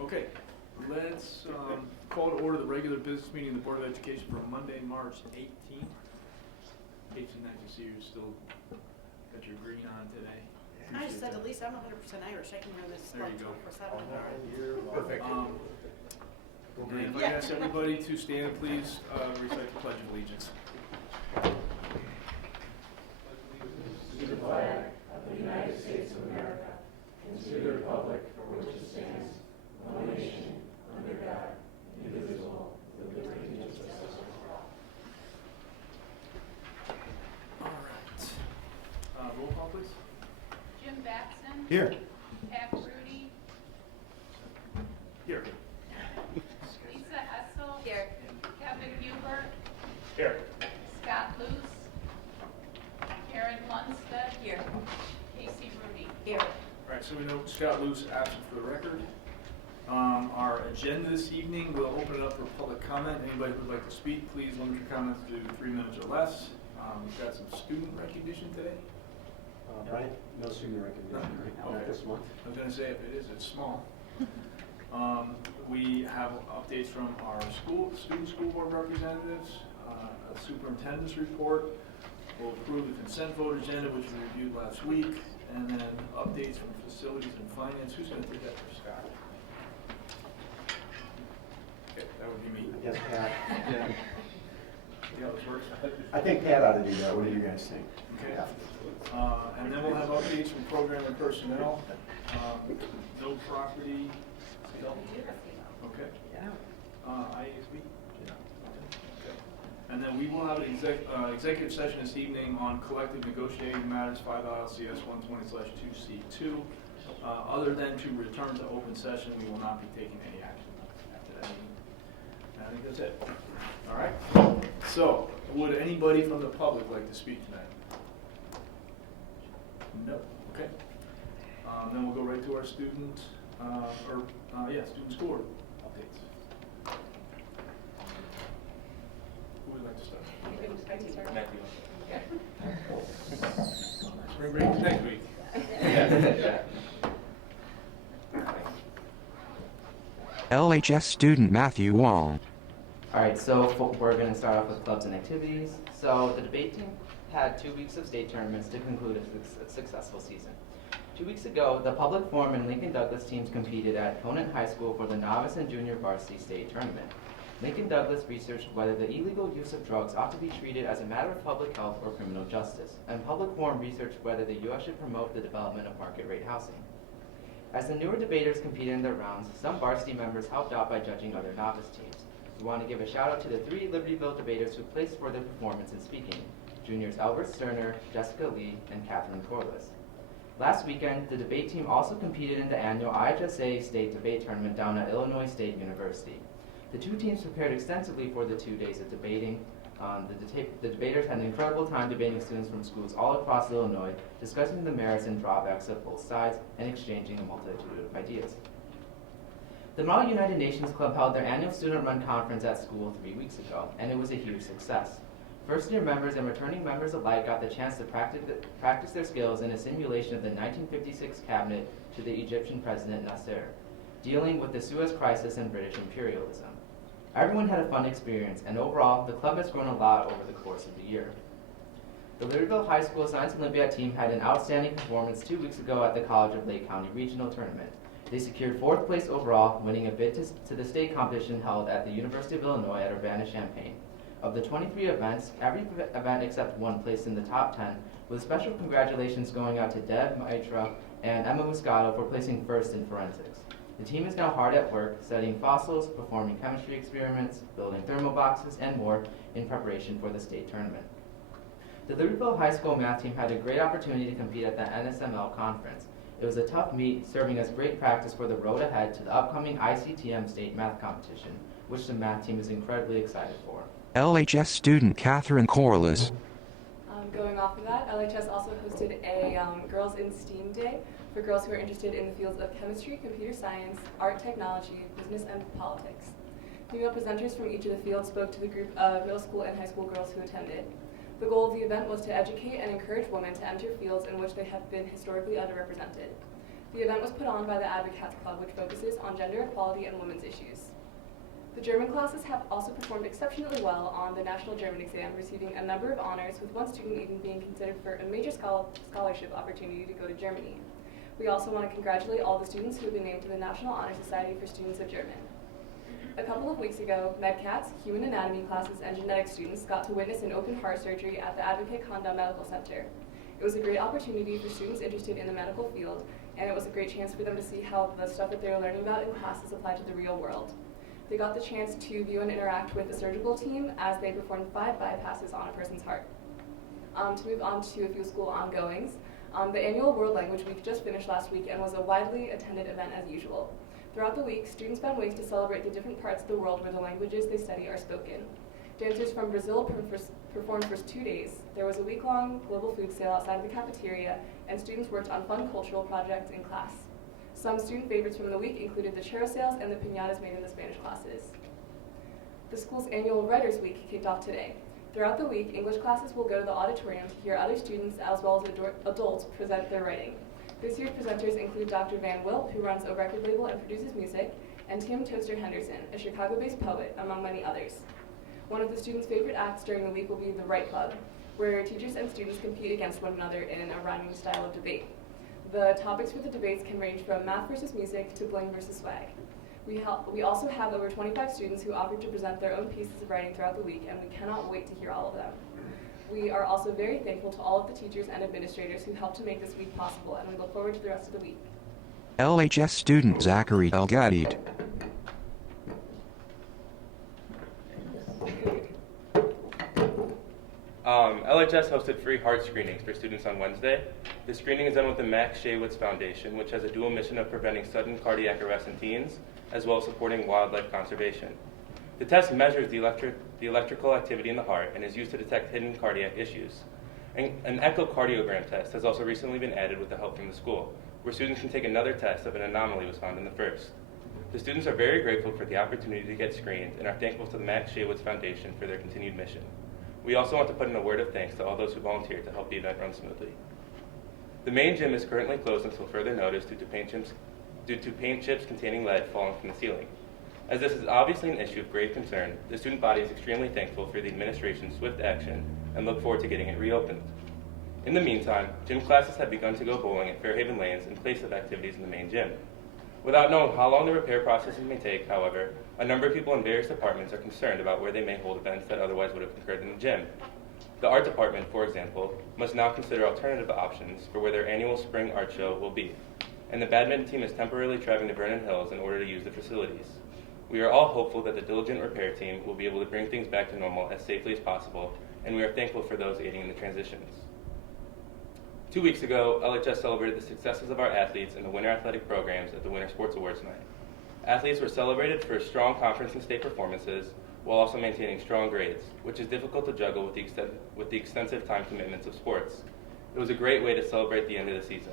Okay, let's call to order the regular business meeting of the Board of Education for Monday, March 18th. Casey, nice to see you still got your green on today. I just said at least I'm 100% Irish. I can wear this There you go. 24/7. Perfect. And if I ask everybody to stand, please recite the Pledge of Allegiance. To the flag of the United States of America and to the republic for which it stands, one nation, under God, indivisible, with liberty and justice for all. All right. Roll call, please. Jim Batson. Here. Pat Rudy. Here. Lisa Essel. Here. Kevin Hubert. Here. Scott Luce. Karen Lundstedt. Here. Casey Rudy. Here. All right, so we know Scott Luce absent for the record. Our agenda this evening, we'll open it up for public comment. Anybody who would like to speak, please limit your comments to 3 minutes or less. We've got some student recognition today. Right? No student recognition, right? Not this month. I was going to say, if it is, it's small. We have updates from our student school board representatives, a superintendent's report. We'll approve the consent vote agenda, which we reviewed last week, and then updates from facilities and finance. Who's going to take that for Scott? Okay, that would be me. Yes, Pat. Yeah. See how this works? I think Pat ought to do that. What do you guys think? Okay. And then we'll have updates from program and personnel. No property. Okay. Yeah. IASB? Yeah. Okay. And then we will have an executive session this evening on collective negotiating matters, 5 ILCS 120/2C2. Other than to return to open session, we will not be taking any action after that meeting. And I think that's it. All right. So, would anybody from the public like to speak tonight? No. Okay. Then we'll go right to our student, student score updates. Who would like to start? Matthew. Spring break is next week. LHS student Matthew Wong. Alright, so we're going to start off with clubs and activities. So the debate team had 2 weeks of state tournaments to conclude a successful season. 2 weeks ago, the public forum and Lincoln Douglas teams competed at Conant High School for the novice and junior varsity state tournament. Lincoln Douglas researched whether the illegal use of drugs ought to be treated as a matter of public health or criminal justice, and public forum researched whether the U.S. should promote the development of market rate housing. As the newer debaters competed in their rounds, some varsity members helped out by judging other novice teams. We want to give a shout out to the 3 Libertyville debaters who placed for their performance in speaking: juniors Albert Sterner, Jessica Lee, and Catherine Corliss. Last weekend, the debate team also competed in the annual IHSA State Debate Tournament down at Illinois State University. The 2 teams prepared extensively for the 2 days of debating. The debaters had an incredible time debating students from schools all across Illinois, discussing the merits and drawbacks of both sides and exchanging a multitude of ideas. The Model United Nations Club held their annual student-run conference at school 3 weeks ago, and it was a huge success. First-year members and returning members alike got the chance to practice their skills in a simulation of the 1956 cabinet to the Egyptian President Nasser, dealing with the Suez Crisis and British imperialism. Everyone had a fun experience, and overall, the club has grown a lot over the course of the year. The Libertyville High School Science Olympiad team had an outstanding performance 2 weeks ago at the College of Lake County Regional Tournament. They secured 4th place overall, winning a bid to the state competition held at the University of Illinois at Urbana-Champaign. Of the 23 events, every event except one placed in the top 10, with special congratulations going out to Deb Mitra and Emma Muscato for placing first in forensics. The team is now hard at work, studying fossils, performing chemistry experiments, building thermal boxes, and more in preparation for the state tournament. The Libertyville High School math team had a great opportunity to compete at the NSML conference. It was a tough meet, serving as great practice for the road ahead to the upcoming ICTM state math competition, which the math team is incredibly excited for. LHS student Catherine Corliss. Going off of that, LHS also hosted a Girls in STEAM Day for girls who are interested in the fields of chemistry, computer science, art, technology, business, and politics. Female presenters from each of the fields spoke to the group of middle school and high school girls who attended. The goal of the event was to educate and encourage women to enter fields in which they have been historically underrepresented. The event was put on by the Advocates Club, which focuses on gender equality and women's issues. The German classes have also performed exceptionally well on the national German exam, receiving a number of honors, with one student even being considered for a major scholarship opportunity to go to Germany. We also want to congratulate all the students who have been named to the National Honor Society for Students of German. A couple of weeks ago, MedCats, human anatomy classes, and genetics students got to witness an open heart surgery at the Advocate Conda Medical Center. It was a great opportunity for students interested in the medical field, and it was a great chance for them to see how the stuff that they were learning about in classes apply to the real world. They got the chance to view and interact with the surgical team as they performed 5 bypasses on a person's heart. To move on to a few school ongoings, the annual World Language Week just finished last week and was a widely attended event as usual. Throughout the week, students found ways to celebrate the different parts of the world where the languages they study are spoken. Dancers from Brazil performed for 2 days. There was a week-long global food sale outside of the cafeteria, and students worked on fun cultural projects in class. Some student favorites from the week included the churro sales and the piñatas made in the Spanish classes. The school's annual Writers' Week kicked off today. Throughout the week, English classes will go to the auditorium to hear other students as well as adults present their writing. This year's presenters include Dr. Van Wilp, who runs a record label and produces music, and Tim Toaster Henderson, a Chicago-based poet, among many others. One of the students' favorite acts during the week will be the Write Club, where teachers and students compete against one another in a rhyming style of debate. The topics for the debates can range from math versus music to bling versus swag. We also have over 25 students who offered to present their own pieces of writing throughout the week, and we cannot wait to hear all of them. We are also very thankful to all of the teachers and administrators who helped to make this week possible, and we look forward to the rest of the week. LHS student Zachary El-Gadid. LHS hosted free heart screenings for students on Wednesday. The screening is done with the Max Shaywitz Foundation, which has a dual mission of preventing sudden cardiac arrest in teens, as well as supporting wildlife conservation. The test measures the electrical activity in the heart and is used to detect hidden cardiac issues. An echocardiogram test has also recently been added with the help from the school, where students can take another test if an anomaly was found in the first. The students are very grateful for the opportunity to get screened and are thankful to the Max Shaywitz Foundation for their continued mission. We also want to put in a word of thanks to all those who volunteered to help the event run smoothly. The main gym is currently closed until further notice due to paint chips containing lead falling from the ceiling. As this is obviously an issue of grave concern, the student body is extremely thankful for the administration's swift action and look forward to getting it reopened. In the meantime, gym classes have begun to go bowling at Fairhaven Lanes in place of activities in the main gym. Without knowing how long the repair processes may take, however, a number of people in various departments are concerned about where they may hold events that otherwise would have occurred in the gym. The art department, for example, must now consider alternative options for where their annual spring art show will be, and the badminton team is temporarily traveling to Vernon Hills in order to use the facilities. We are all hopeful that the diligent repair team will be able to bring things back to normal as safely as possible, and we are thankful for those aiding in the transitions. 2 weeks ago, LHS celebrated the successes of our athletes in the Winter Athletic programs at the Winter Sports Awards Night. Athletes were celebrated for strong conference and state performances while also maintaining strong grades, which is difficult to juggle with the extensive time commitments of sports. It was a great way to celebrate the end of the season.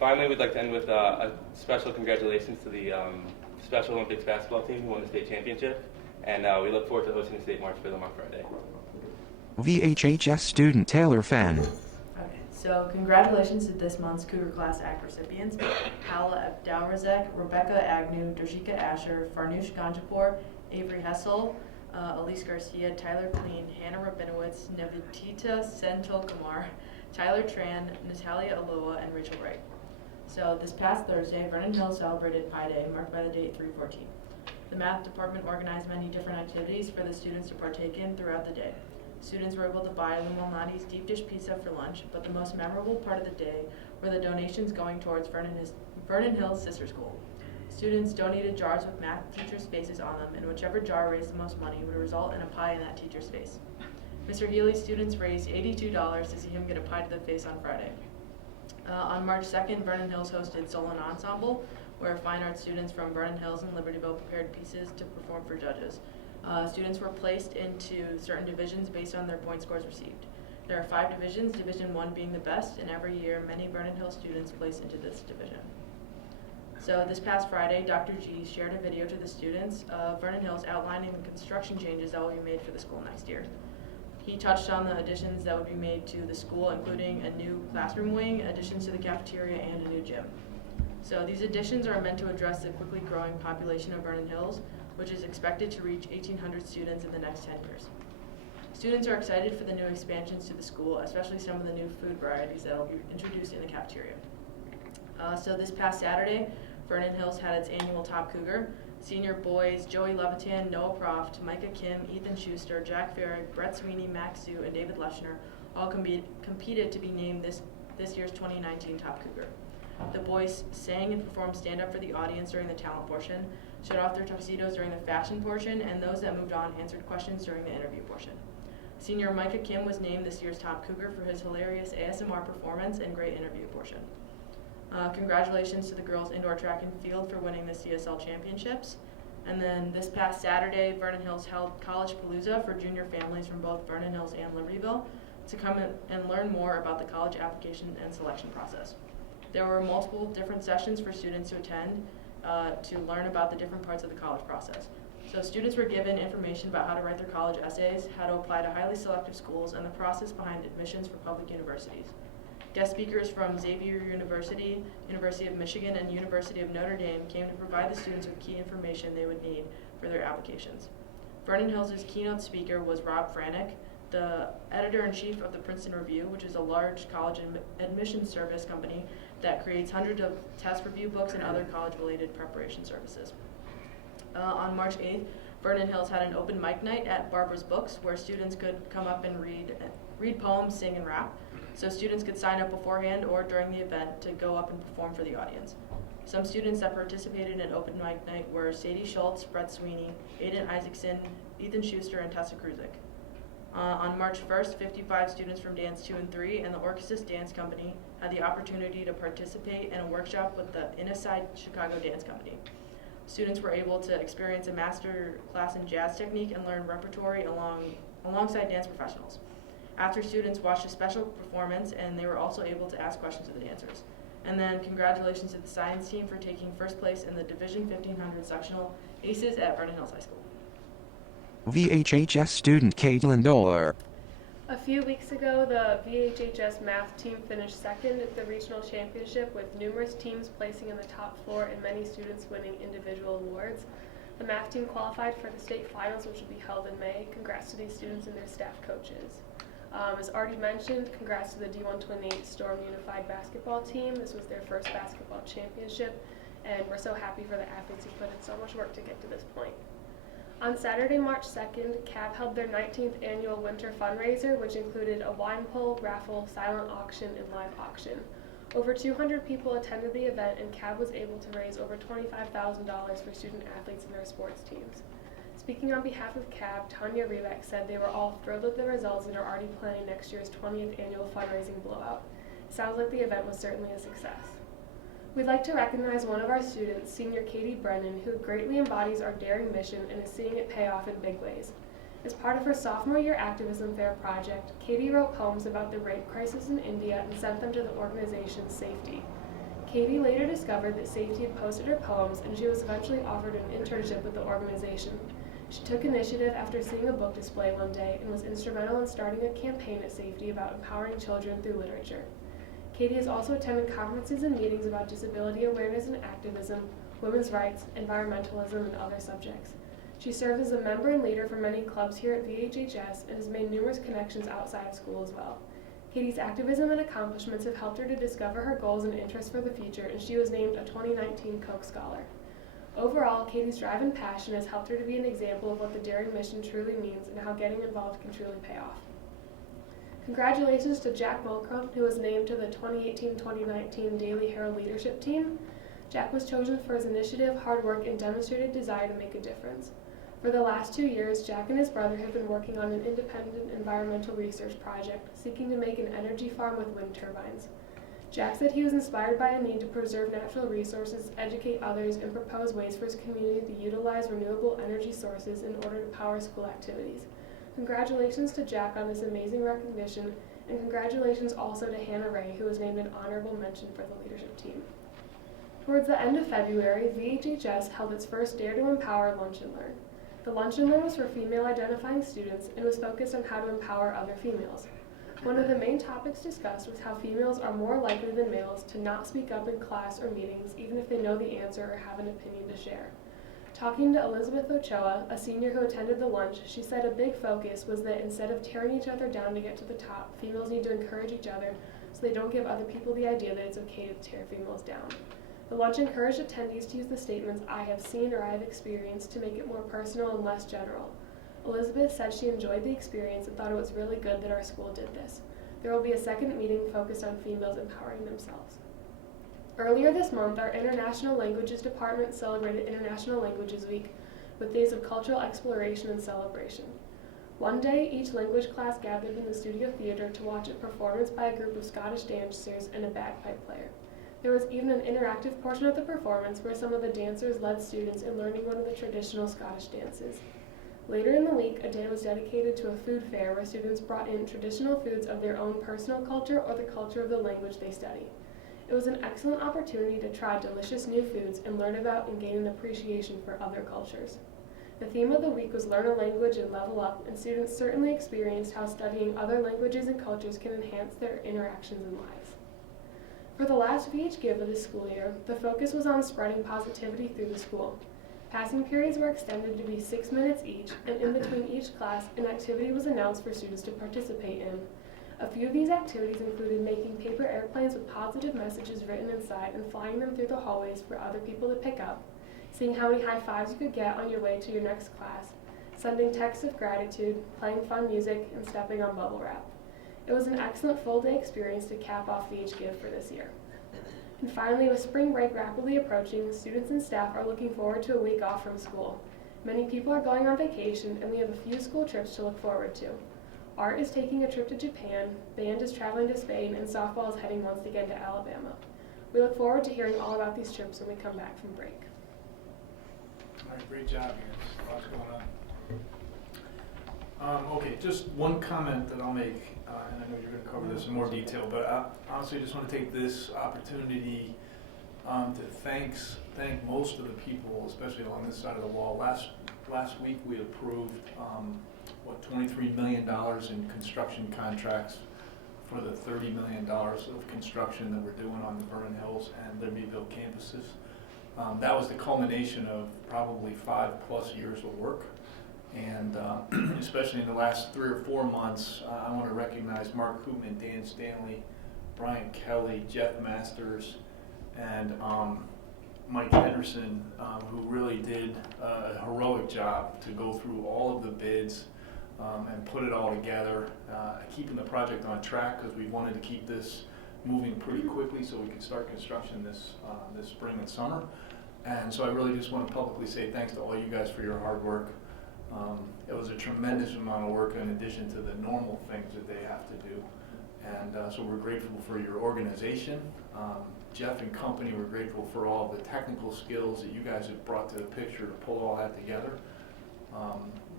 Finally, we'd like to end with a special congratulations to the Special Olympics basketball team who won the state championship, and we look forward to hosting the state march for them on Friday. VHHS student Taylor Fenn. Okay, so congratulations to this month's Cougar Class Act recipients: Hala Abdalrazek, Rebecca Agnew, Dojika Asher, Farnoosh Ganjapour, Avery Hessel, Elise Garcia, Tyler Clean, Hannah Rabinowitz, Nevitita Sentil Kumar, Tyler Tran, Natalia Aloa, and Rachel Wright. So this past Thursday, Vernon Hills celebrated Pi Day, marked by the date 3/14. The math department organized many different activities for the students to partake in throughout the day. Students were able to buy Lou Malnati's deep dish pizza for lunch, but the most memorable part of the day were the donations going towards Vernon Hills Sister School. Students donated jars with math teachers' faces on them, and whichever jar raised the most money would result in a pie in that teacher's face. Mr. Healy's students raised $82 to see him get a pie to the face on Friday. On March 2nd, Vernon Hills hosted Solon Ensemble, where fine arts students from Vernon Hills and Libertyville prepared pieces to perform for judges. Students were placed into certain divisions based on their point scores received. There are 5 divisions, Division 1 being the best, and every year many Vernon Hills students place into this division. So this past Friday, Dr. G shared a video to the students of Vernon Hills outlining the construction changes that will be made for the school next year. He touched on the additions that would be made to the school, including a new classroom wing, additions to the cafeteria, and a new gym. So these additions are meant to address the quickly growing population of Vernon Hills, which is expected to reach 1,800 students in the next 10 years. Students are excited for the new expansions to the school, especially some of the new food varieties that will be introduced in the cafeteria. So this past Saturday, Vernon Hills had its annual Top Cougar. Senior boys Joey Levitan, Noah Proft, Micah Kim, Ethan Schuster, Jack Farrick, Brett Sweeney, Max Sue, and David Leschner all competed to be named this year's 2019 Top Cougar. The boys sang and performed stand-up for the audience during the talent portion, showed off their tuxedos during the fashion portion, and those that moved on answered questions during the interview portion. Senior Micah Kim was named this year's Top Cougar for his hilarious ASMR performance and great interview portion. Congratulations to the girls indoor track and field for winning the CSL championships. And then this past Saturday, Vernon Hills held College Palooza for junior families from both Vernon Hills and Libertyville to come and learn more about the college application and selection process. There were multiple different sessions for students to attend to learn about the different parts of the college process. So students were given information about how to write their college essays, how to apply to highly selective schools, and the process behind admissions for public universities. Guest speakers from Xavier University, University of Michigan, and University of Notre Dame came to provide the students with key information they would need for their applications. Vernon Hills' keynote speaker was Rob Franick, the editor-in-chief of the Princeton Review, which is a large college admissions service company that creates hundreds of test review books and other college-related preparation services. On March 8th, Vernon Hills had an open mic night at Barbara's Books, where students could come up and read poems, sing, and rap. So students could sign up beforehand or during the event to go up and perform for the audience. Some students that participated in open mic night were Sadie Schultz, Brett Sweeney, Aiden Isaacson, Ethan Schuster, and Tessa Kruzik. On March 1st, 55 students from Dance 2 and 3 and the Orchesis Dance Company had the opportunity to participate in a workshop with the Inniside Chicago Dance Company. Students were able to experience a master class in jazz technique and learn repertory alongside dance professionals. After, students watched a special performance, and they were also able to ask questions of the dancers. And then congratulations to the science team for taking first place in the Division 1500 sectional ACES at Vernon Hills High School. VHHS student Caitlin Doller. A few weeks ago, the VHHS math team finished second at the regional championship, with numerous teams placing in the top 4 and many students winning individual awards. The math team qualified for the state finals, which will be held in May. Congrats to these students and their staff coaches. As already mentioned, congrats to the D128 Storm Unified basketball team. This was their first basketball championship, and we're so happy for the athletes who put in so much work to get to this point. On Saturday, March 2nd, CAB held their 19th annual winter fundraiser, which included a wine pull, raffle, silent auction, and live auction. Over 200 people attended the event, and CAB was able to raise over $25,000 for student athletes and their sports teams. Speaking on behalf of CAB, Tanya Rebeck said they were all thrilled with the results and are already planning next year's 20th annual fundraising blowout. It sounds like the event was certainly a success. We'd like to recognize one of our students, senior Katie Brennan, who greatly embodies our daring mission and is seeing it pay off in big ways. As part of her sophomore year activism fair project, Katie wrote poems about the rape crisis in India and sent them to the organization Safety. Katie later discovered that Safety had posted her poems, and she was eventually offered an internship with the organization. She took initiative after seeing a book display one day and was instrumental in starting a campaign at Safety about empowering children through literature. Katie has also attended conferences and meetings about disability awareness and activism, women's rights, environmentalism, and other subjects. She serves as a member and leader for many clubs here at VHHS and has made numerous connections outside of school as well. Katie's activism and accomplishments have helped her to discover her goals and interests for the future, and she was named a 2019 Koch Scholar. Overall, Katie's drive and passion has helped her to be an example of what the daring mission truly means and how getting involved can truly pay off. Congratulations to Jack Mulcrum, who was named to the 2018-2019 Daily Herald Leadership Team. Jack was chosen for his initiative, hard work, and demonstrated desire to make a difference. For the last 2 years, Jack and his brother have been working on an independent environmental research project, seeking to make an energy farm with wind turbines. Jack said he was inspired by a need to preserve natural resources, educate others, and propose ways for his community to utilize renewable energy sources in order to power school activities. Congratulations to Jack on this amazing recognition, and congratulations also to Hannah Ray, who was named an honorable mention for the leadership team. Towards the end of February, VHHS held its first Dare to Empower Lunch and Learn. The Lunch and Learn was for female identifying students and was focused on how to empower other females. One of the main topics discussed was how females are more likely than males to not speak up in class or meetings even if they know the answer or have an opinion to share. Talking to Elizabeth Ochoa, a senior who attended the lunch, she said a big focus was that instead of tearing each other down to get to the top, females need to encourage each other so they don't give other people the idea that it's okay to tear females down. The lunch encouraged attendees to use the statements "I have seen" or "I have experienced" to make it more personal and less general. Elizabeth said she enjoyed the experience and thought it was really good that our school did this. There will be a second meeting focused on females empowering themselves. Earlier this month, our International Languages Department celebrated International Languages Week with days of cultural exploration and celebration. One day, each language class gathered in the studio theater to watch a performance by a group of Scottish dancers and a bagpipe player. There was even an interactive portion of the performance where some of the dancers led students in learning one of the traditional Scottish dances. Later in the week, a day was dedicated to a food fair where students brought in traditional foods of their own personal culture or the culture of the language they study. It was an excellent opportunity to try delicious new foods and learn about and gain an appreciation for other cultures. The theme of the week was Learn a Language and Level Up, and students certainly experienced how studying other languages and cultures can enhance their interactions and lives. For the last VH Give of this school year, the focus was on spreading positivity through the school. Passing periods were extended to be 6 minutes each, and in between each class, an activity was announced for students to participate in. A few of these activities included making paper airplanes with positive messages written inside and flying them through the hallways for other people to pick up, seeing how many high fives you could get on your way to your next class, sending texts of gratitude, playing fun music, and stepping on bubble wrap. It was an excellent full-day experience to cap off VH Give for this year. And finally, with spring break rapidly approaching, students and staff are looking forward to a week off from school. Many people are going on vacation, and we have a few school trips to look forward to. Art is taking a trip to Japan, band is traveling to Spain, and softball is heading once again to Alabama. We look forward to hearing all about these trips when we come back from break. All right, great job, guys. Lots going on. Okay, just one comment that I'll make, and I know you're going to cover this in more detail, but I honestly just want to take this opportunity to thank most of the people, especially along this side of the wall. Last week we approved $23 million in construction contracts for the $30 million of construction that we're doing on the Vernon Hills and Libertyville campuses. That was the culmination of probably 5+ years of work. And especially in the last 3 or 4 months, I want to recognize Mark Koopman, Dan Stanley, Brian Kelly, Jeff Masters, and Mike Henderson, who really did a heroic job to go through all of the bids and put it all together, keeping the project on track because we wanted to keep this moving pretty quickly so we could start construction this spring and summer. And so I really just want to publicly say thanks to all you guys for your hard work. It was a tremendous amount of work in addition to the normal things that they have to do. And so we're grateful for your organization. Jeff and company, we're grateful for all of the technical skills that you guys have brought to the picture to pull all that together.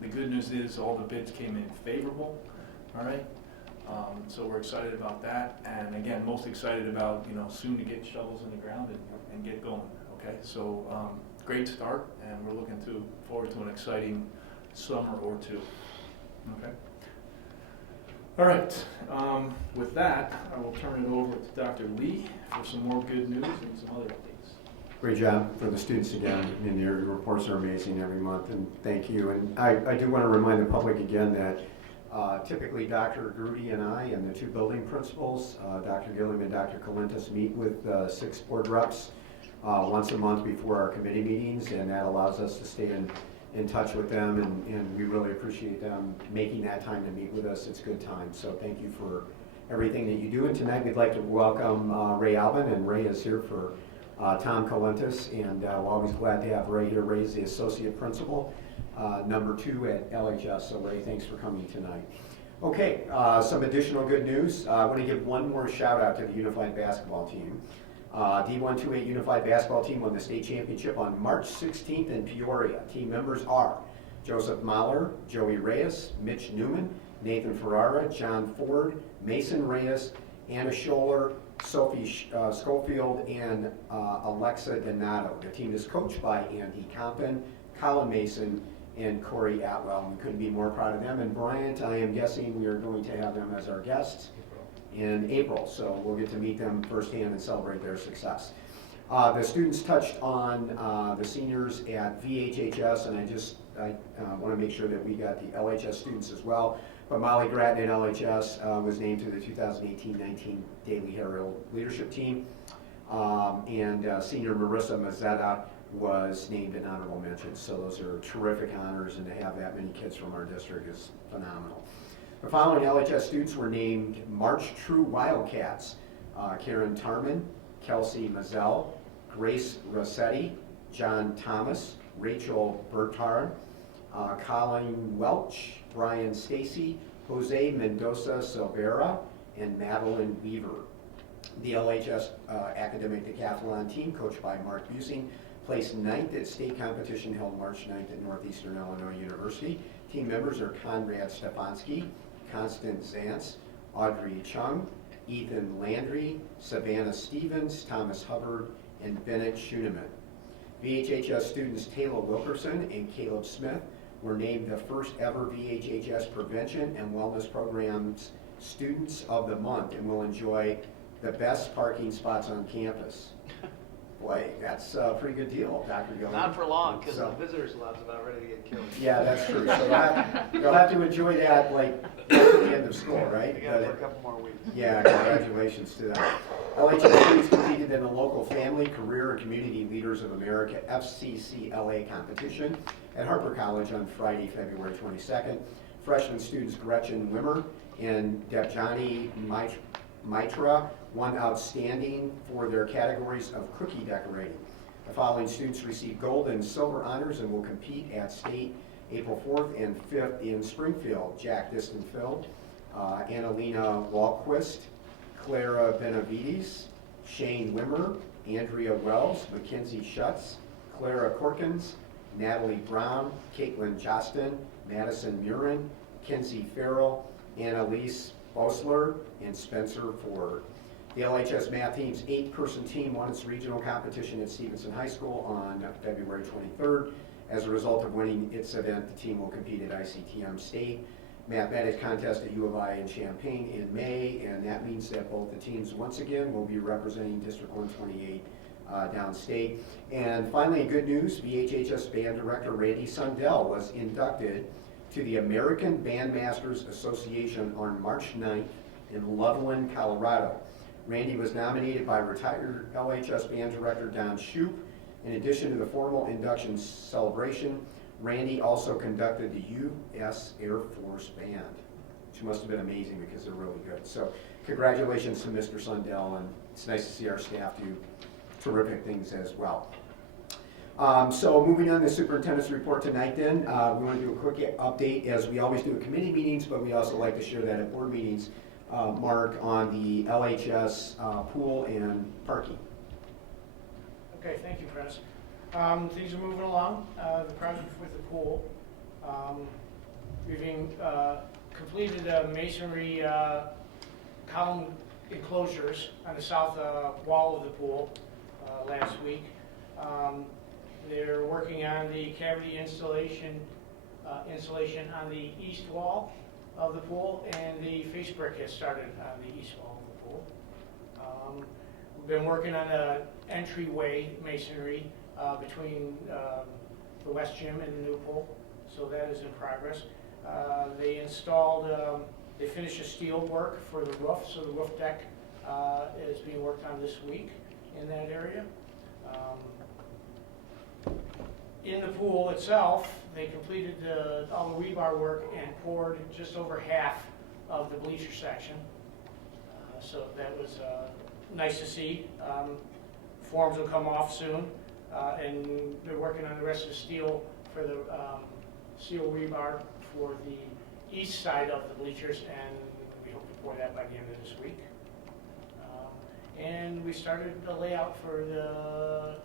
The good news is all the bids came in favorable, all right? So we're excited about that. And again, most excited about, soon to get shovels in the ground and get going, okay? So great start, and we're looking forward to an exciting summer or two, okay? All right, with that, I will turn it over to Dr. Lee for some more good news and some other updates. Great job for the students again, and your reports are amazing every month, and thank you. And I do want to remind the public again that typically Dr. Grudy and I and the 2 building principals, Dr. Gilliam and Dr. Kalintas, meet with 6 board reps once a month before our committee meetings, and that allows us to stay in touch with them, and we really appreciate them making that time to meet with us. It's good time, so thank you for everything that you do. And tonight we'd like to welcome Ray Alvin, and Ray is here for Tom Kalintas, and we're always glad to have Ray here. Ray is the associate principal, number 2 at LHS, so Ray, thanks for coming tonight. Okay, some additional good news. I want to give one more shout out to the Unified Basketball team. D128 Unified Basketball team won the state championship on March 16th in Peoria. Team members are Joseph Mahler, Joey Reyes, Mitch Newman, Nathan Ferrara, John Ford, Mason Reyes, Anna Scholler, Sophie Schofield, and Alexa Donato. The team is coached by Andy Compton, Colin Mason, and Corey Atwell. We couldn't be more proud of them. And Bryant, I am guessing we are going to have them as our guests in April, so we'll get to meet them firsthand and celebrate their success. The students touched on the seniors at VHHS, and I want to make sure that we got the LHS students as well. But Molly Gratton at LHS was named to the 2018-19 Daily Herald Leadership Team, and senior Marissa Mazzetta was named an honorable mention. So those are terrific honors, and to have that many kids from our district is phenomenal. The following LHS students were named March True Wildcats: Karen Tarman, Kelsey Mazzell, Grace Rossetti, John Thomas, Rachel Bertard, Colleen Welch, Brian Stacy, Jose Mendoza Silvera, and Madeline Weaver. The LHS academic decathlon team, coached by Mark Busing, placed 9th at state competition held March 9th at Northeastern Illinois University. Team members are Conrad Stefanski, Constance Zantz, Audrey Chung, Ethan Landry, Savannah Stevens, Thomas Hubbard, and Bennett Schuneman. VHHS students Taylor Wilkerson and Caleb Smith were named the first ever VHHS Prevention and Wellness Programs Students of the Month and will enjoy the best parking spots on campus. Boy, that's a pretty good deal, Dr. Gilman. Not for long, because the visitors lab's about ready to get killed. Yeah, that's true. So they'll have to enjoy that like at the end of school, right? We got it for a couple more weeks. Yeah, congratulations to them. LHS students competed in the local Family, Career, and Community Leaders of America FCCLA competition at Harper College on Friday, February 22nd. Freshman students Gretchen Wimmer and Debjani Mitra won outstanding for their categories of cookie decorating. The following students received gold and silver honors and will compete at state April 4th and 5th in Springfield: Jack Distenfeld, Annalena Walquist, Clara Benavides, Shane Wimmer, Andrea Wells, Mackenzie Schutz, Clara Corkins, Natalie Brown, Caitlin Jostin, Madison Murin, Kenzie Farrell, Annalise Bosler, and Spencer Ford. The LHS math team's 8-person team won its regional competition at Stevenson High School on February 23rd. As a result of winning its event, the team will compete at ICTM State Mathematics Contest at U of I in Champaign in May, and that means that both the teams once again will be representing District 128 downstate. And finally, good news, VHHS band director Randy Sundell was inducted to the American Bandmasters Association on March 9th in Loveland, Colorado. Randy was nominated by retired LHS band director Don Shoup. In addition to the formal induction celebration, Randy also conducted the U.S. Air Force Band, which must have been amazing because they're really good. So congratulations to Mr. Sundell, and it's nice to see our staff do terrific things as well. So moving on to the superintendent's report tonight then, we want to do a quick update as we always do at committee meetings, but we also like to share that at board meetings, Mark, on the LHS pool and parking. Okay, thank you, Chris. Things are moving along. The project with the pool. We've completed masonry column enclosures on the south wall of the pool last week. They're working on the cavity insulation on the east wall of the pool, and the face brick has started on the east wall of the pool. We've been working on an entryway masonry between the west gym and the new pool, so that is in progress. They finished the steel work for the roof, so the roof deck is being worked on this week in that area. In the pool itself, they completed all the rebar work and poured just over half of the bleacher section. So that was nice to see. Forms will come off soon, and they're working on the rest of the steel for the steel rebar for the east side of the bleachers, and we hope to pour that by the end of this week. And we started the layout for the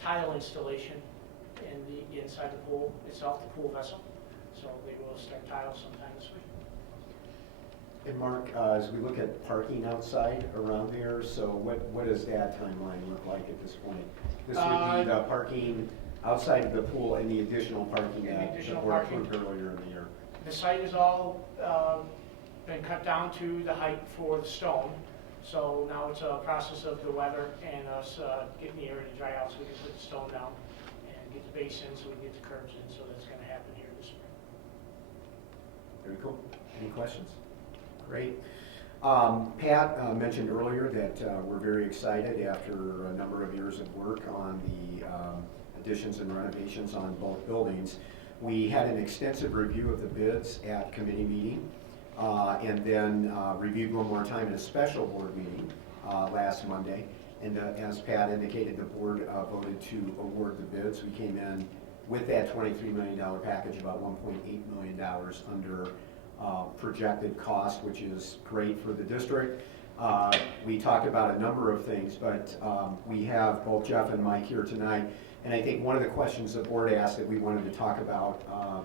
tile installation in the inside the pool itself, the pool vessel. So they will start tiles sometime this week. And Mark, as we look at parking outside around there, so what does that timeline look like at this point? This would be the parking outside of the pool and the additional parking And the that the additional board parking. approved earlier in the year. The site is all been cut down to the height for the stone. So now it's a process of the weather and us getting the area to dry out so we can put the stone down and get the base in so we can get the curbs in. So that's going to happen here this spring. Very cool. Any questions? Great. Pat mentioned earlier that we're very excited after a number of years of work on the additions and renovations on both buildings. We had an extensive review of the bids at committee meeting and then reviewed one more time in a special board meeting last Monday. And as Pat indicated, the board voted to award the bids. We came in with that $23 million package, about $1.8 million under projected cost, which is great for the district. We talked about a number of things, but we have both Jeff and Mike here tonight. And I think one of the questions the board asked that we wanted to talk about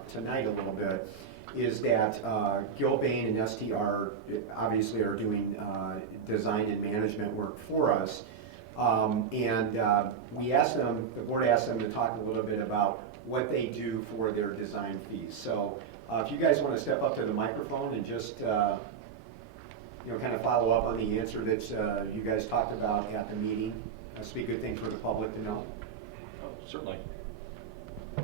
tonight a little bit is that Gilbane and STR obviously are doing design and management work for us. We asked them, the board asked them to talk a little bit about what they do for their design fees. So if you guys want to step up to the microphone and just kind of follow up on the answer that you guys talked about at the meeting. That's be a good thing for the public to know. Oh, certainly. I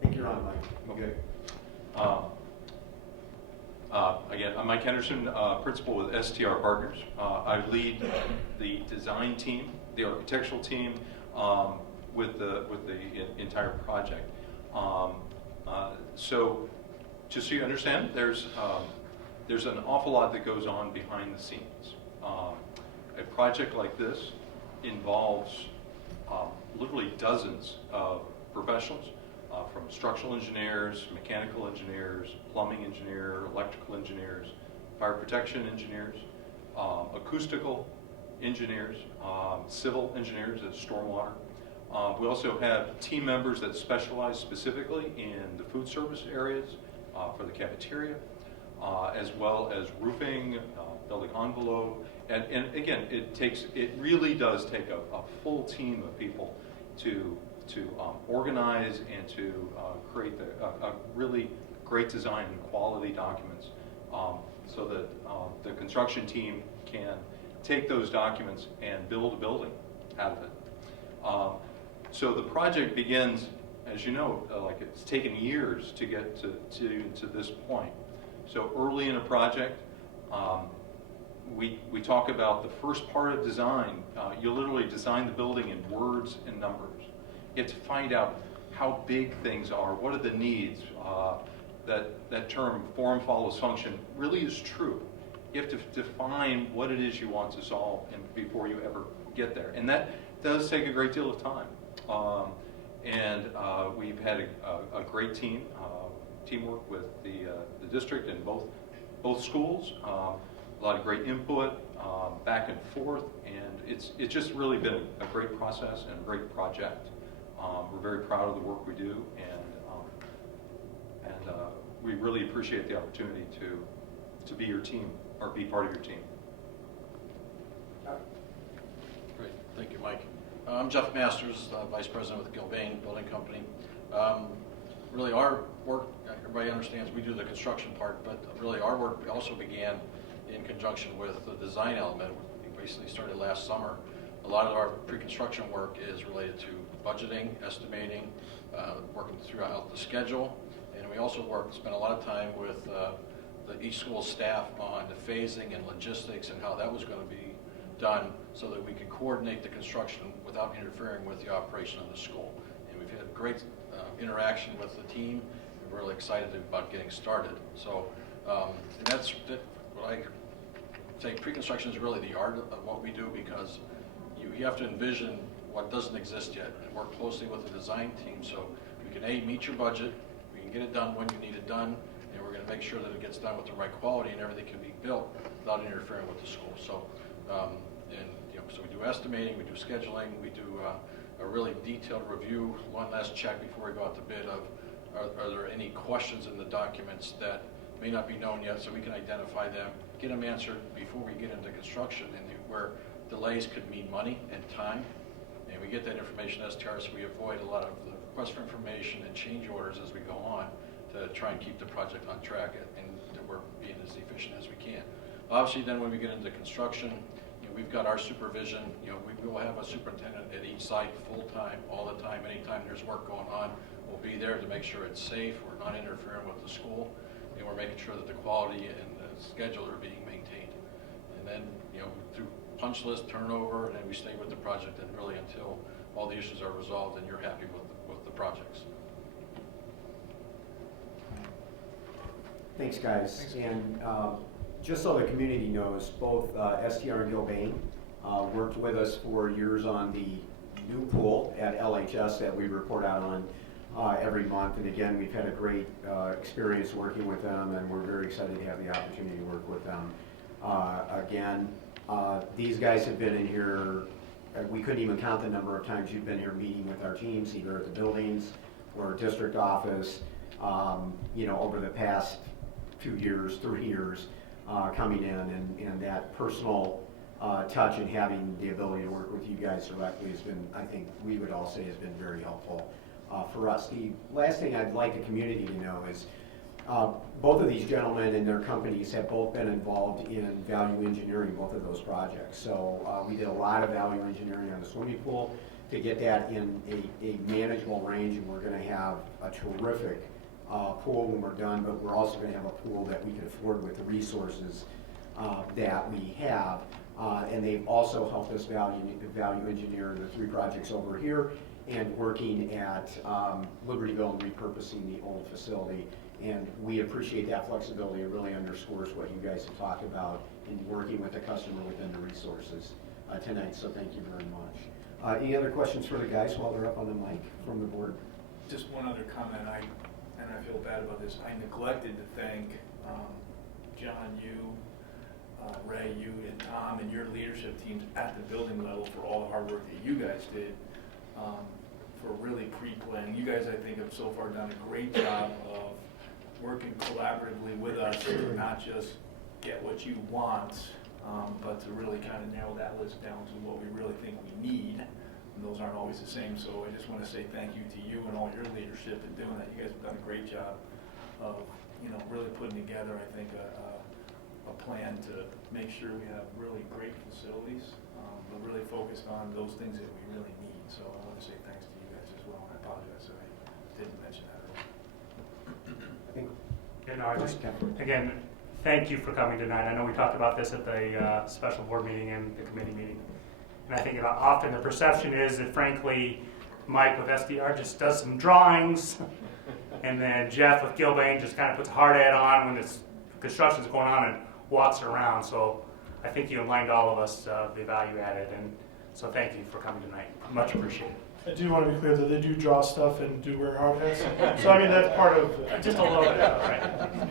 think you're on, Mike. Okay. Again, I'm Mike Henderson, principal with STR Partners. I lead the design team, the architectural team, with the entire project. So, just so you understand, there's an awful lot that goes on behind the scenes. A project like this involves literally dozens of professionals, from structural engineers, mechanical engineers, plumbing engineer, electrical engineers, fire protection engineers, acoustical engineers, civil engineers at stormwater. We also have team members that specialize specifically in the food service areas for the cafeteria, as well as roofing, building envelope, and again, it really does take a full team of people to organize and to create a really great design and quality documents, so that the construction team can take those documents and build a building out of it. So the project begins, as you know, like it's taken years to get to this point. So early in a project, we talk about the first part of design. You literally design the building in words and numbers. You have to find out how big things are, what are the needs. That term, form follows function, really is true. You have to define what it is you want to solve before you ever get there. And that does take a great deal of time. We've had a great teamwork with the district and both schools. A lot of great input, back and forth, and it's just really been a great process and a great project. We're very proud of the work we do, and we really appreciate the opportunity to be your team or be part of your team. Great, thank you, Mike. I'm Jeff Masters, Vice President with Gilbane Building Company. Really our work, everybody understands we do the construction part, but really our work also began in conjunction with the design element. We basically started last summer. A lot of our pre-construction work is related to budgeting, estimating, working throughout the schedule, and we also spend a lot of time with each school staff on the phasing and logistics and how that was going to be done so that we could coordinate the construction without interfering with the operation of the school. And we've had great interaction with the team. We're really excited about getting started. So that's what I say, pre-construction is really the art of what we do, because you have to envision what doesn't exist yet and work closely with the design team so we can meet your budget, we can get it done when you need it done, and we're going to make sure that it gets done with the right quality and everything can be built without interfering with the school. So, so we do estimating, we do scheduling, we do a really detailed review, one last check before we go out to bid of are there any questions in the documents that may not be known yet, so we can identify them, get them answered before we get into construction, and where delays could mean money and time. And we get that information to STR, so we avoid a lot of the requests for information and change orders as we go on to try and keep the project on track and that we're being as efficient as we can. Obviously, then when we get into construction, we've got our supervision. We will have a superintendent at each site full-time, all the time. Anytime there's work going on, we'll be there to make sure it's safe, we're not interfering with the school, and we're making sure that the quality and the schedule are being maintained. And then, through punch list, turnover, and then we stay with the project and really until all the issues are resolved and you're happy with the projects. Thanks, guys. And just so the community knows, both STR and Gilbane worked with us for years on the new pool at LHS that we report out on every month. And again, we've had a great experience working with them, and we're very excited to have the opportunity to work with them. Again, these guys have been in here, we couldn't even count the number of times you've been here meeting with our teams, either at the buildings or district office, over the past 2 years, 3 years, coming in, and that personal touch and having the ability to work with you guys directly has been, I think we would all say, has been very helpful for us. The last thing I'd like the community to know is both of these gentlemen and their companies have both been involved in value engineering both of those projects. So we did a lot of value engineering on the swimming pool to get that in a manageable range, and we're going to have a terrific pool when we're done, but we're also going to have a pool that we can afford with the resources that we have. And they've also helped us value engineer the 3 projects over here and working at Libertyville and repurposing the old facility. And we appreciate that flexibility. It really underscores what you guys have talked about in working with the customer within the resources tonight, so thank you very much. Any other questions for the guys while they're up on the mic from the board? Just one other comment, and I feel bad about this. I neglected to thank John, you, Ray, you, and Tom, and your leadership teams at the building level for all the hard work that you guys did for really pre-planning. You guys, I think, have so far done a great job of working collaboratively with us to not just get what you want, but to really kind of narrow that list down to what we really think we need. And those aren't always the same, so I just want to say thank you to you and all your leadership in doing that. You guys have done a great job of, really putting together, I think, a plan to make sure we have really great facilities, but really focused on those things that we really need. So I want to say thanks to you guys as well, and I apologize if I didn't mention that earlier. Again, thank you for coming tonight. I know we talked about this at the special board meeting and the committee meeting. And I think often the perception is that, frankly, Mike with SDR just does some drawings, and then Jeff with Gilbane just kind of puts a hard hat on when this construction's going on and walks around. So I think you aligned all of us the value added, and so thank you for coming tonight. Much appreciated. I do want to be clear that they do draw stuff and do wear hard hats. So I mean, that's part of just a little bit, right?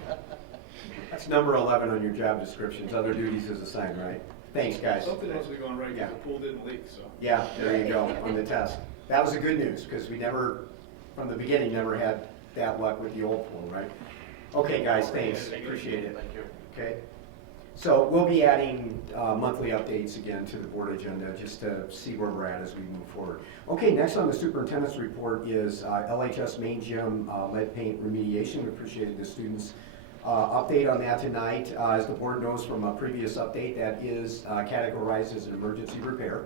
That's number 11 on your job descriptions. Other duties is assigned, right? Thanks, guys. Something actually going right because the pool didn't leak, so. Yeah, there you go on the test. That was the good news because we never, from the beginning, never had that luck with the old pool, right? Okay, guys, thanks. Appreciate it. Thank you. Okay. So we'll be adding monthly updates again to the board agenda just to see where we're at as we move forward. Okay, next on the superintendent's report is LHS main gym lead paint remediation. We appreciated the students' update on that tonight. As the board knows from a previous update, that is categorized as an emergency repair.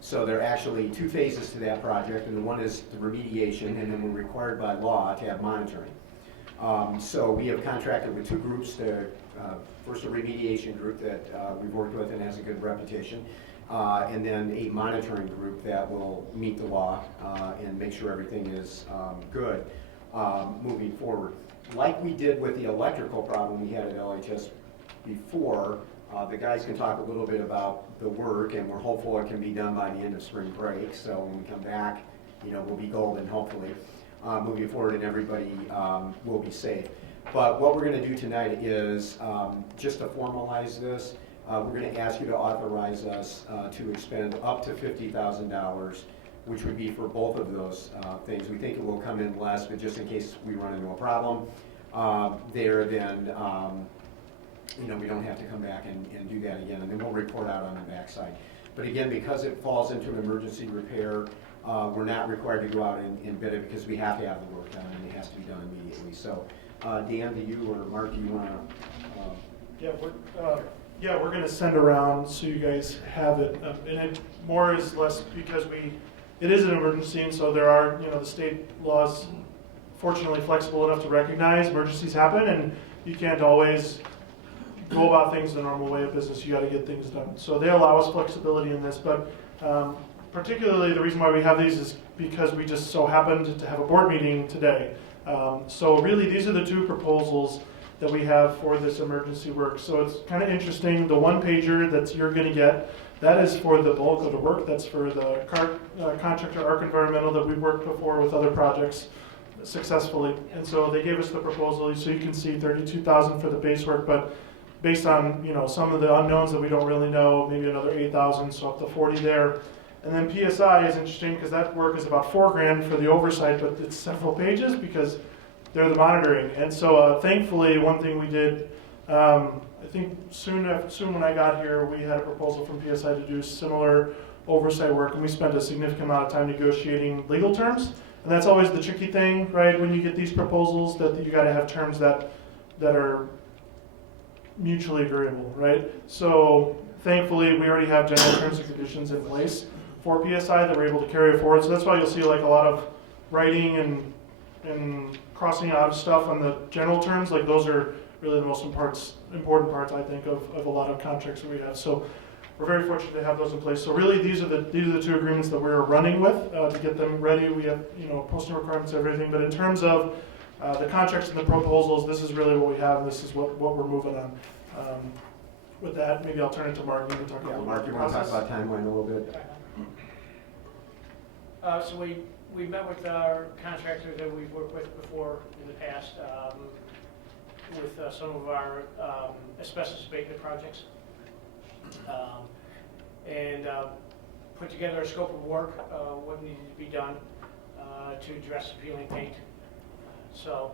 So there are actually 2 phases to that project, and the one is the remediation, and then we're required by law to have monitoring. So we have contracted with 2 groups to first a remediation group that we've worked with and has a good reputation, and then a monitoring group that will meet the law and make sure everything is good moving forward. Like we did with the electrical problem we had at LHS before, the guys can talk a little bit about the work, and we're hopeful it can be done by the end of spring break. So when we come back, we'll be golden, hopefully, moving forward, and everybody will be safe. But what we're going to do tonight is, just to formalize this, we're going to ask you to authorize us to expend up to $50,000, which would be for both of those things. We think it will come in less, but just in case we run into a problem then we don't have to come back and do that again, and then we'll report out on the backside. But again, because it falls into an emergency repair, we're not required to go out and bid it because we have to have the work done and it has to be done immediately. So, Dan, do you or Mark, do you want to? Yeah, we're gonna send around so you guys have it, and it more is less because it is an emergency, and so there are, the state laws fortunately flexible enough to recognize emergencies happen, and you can't always go about things the normal way of business. You got to get things done. So they allow us flexibility in this, but particularly the reason why we have these is because we just so happened to have a board meeting today. So really, these are the two proposals that we have for this emergency work. So it's kind of interesting. The one pager that you're going to get, that is for the bulk of the work. That's for the contractor Arc Environmental that we've worked before with other projects successfully. And so they gave us the proposal, so you can see $32,000 for the base work, but based on some of the unknowns that we don't really know, maybe another $8,000, so up to $40,000 there. And then PSI is interesting because that work is about $4,000 for the oversight, but it's several pages because they're the monitoring. And so thankfully, one thing we did, I think soon when I got here, we had a proposal from PSI to do similar oversight work, and we spent a significant amount of time negotiating legal terms. And that's always the tricky thing, right? When you get these proposals, that you got to have terms that are mutually agreeable, right? So thankfully, we already have general terms and conditions in place for PSI that we're able to carry forward. So that's why you'll see like a lot of writing and crossing out of stuff on the general terms. Like those are really the most important parts, I think, of a lot of contracts that we have. So we're very fortunate to have those in place. So really, these are the two agreements that we're running with to get them ready. We have posting requirements, everything. But in terms of the contracts and the proposals, this is really what we have, and this is what we're moving on. With that, maybe I'll turn it to Mark. You can talk a little Mark, bit you about want to talk process. about timeline a little bit? So we met with our contractor that we've worked with before in the past with some of our asbestos abatement projects, and put together a scope of work, what needed to be done to address the peeling paint. So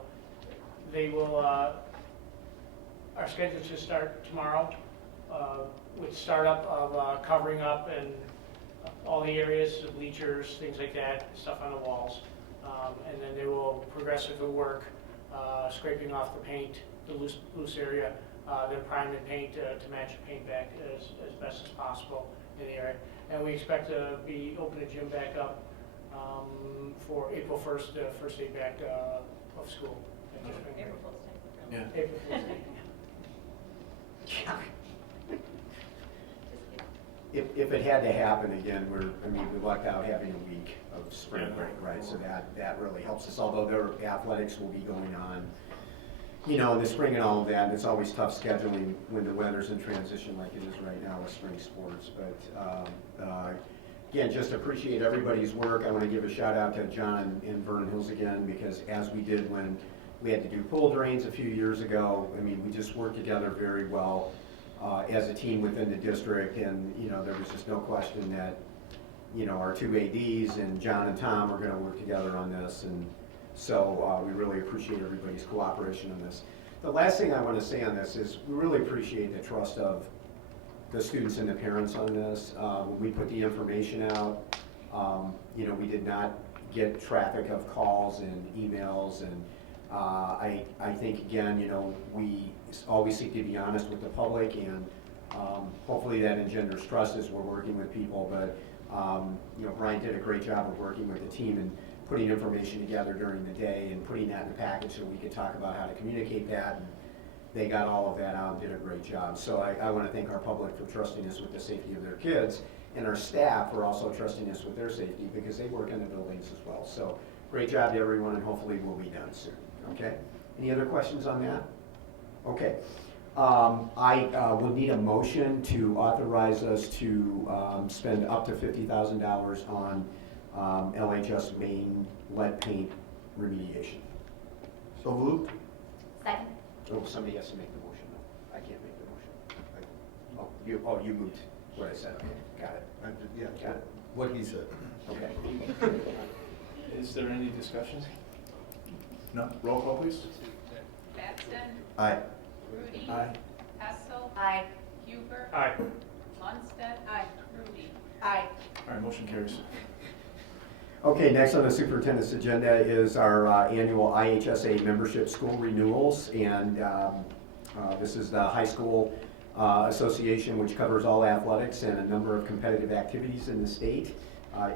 they will, our schedule should start tomorrow with startup of covering up and all the areas, the bleachers, things like that, stuff on the walls. And then they will progressively work, scraping off the paint, the loose area, then prime and paint to match the paint back as best as possible in the area. And we expect to be opening the gym back up for April 1st, first day back of school. April Fool's Day. Yeah. April Fool's Day. If it had to happen again, we lucked out having a week of spring break, right? So that really helps us, although their athletics will be going on, in the spring and all of that. And it's always tough scheduling when the weather's in transition like it is right now with spring sports. But again, just appreciate everybody's work. I want to give a shout out to John and Vernon Hills again, because as we did when we had to do pool drains a few years ago, we just worked together very well. As a team within the district, and there was just no question that our two ADs and John and Tom are going to work together on this, and so we really appreciate everybody's cooperation on this. The last thing I want to say on this is we really appreciate the trust of the students and the parents on this. When we put the information out, we did not get traffic of calls and emails, and I think, again, we always seek to be honest with the public, and hopefully that engenders trust as we're working with people. But, Brian did a great job of working with the team and putting information together during the day and putting that in the package so we could talk about how to communicate that. And they got all of that out and did a great job. So I want to thank our public for trusting us with the safety of their kids, and our staff for also trusting us with their safety because they work in the buildings as well. So great job to everyone, and hopefully we'll be done soon. Okay? Any other questions on that? Okay. I would need a motion to authorize us to spend up to $50,000 on LHS main lead paint remediation. So moved. Second. Oh, somebody has to make the motion, though. I can't make the motion. You moved what I said. Okay, got it. Yeah, Got it. what he said. Okay. Is there any discussion? No. Roll call, please. Batson. Aye. Rudy. Aye. Hessel. Aye. Huber. Aye. Lundstedt. Aye. Rudy. Aye. All right, motion carries. Okay, next on the superintendent's agenda is our annual IHSA membership school renewals, and this is the high school association, which covers all athletics and a number of competitive activities in the state.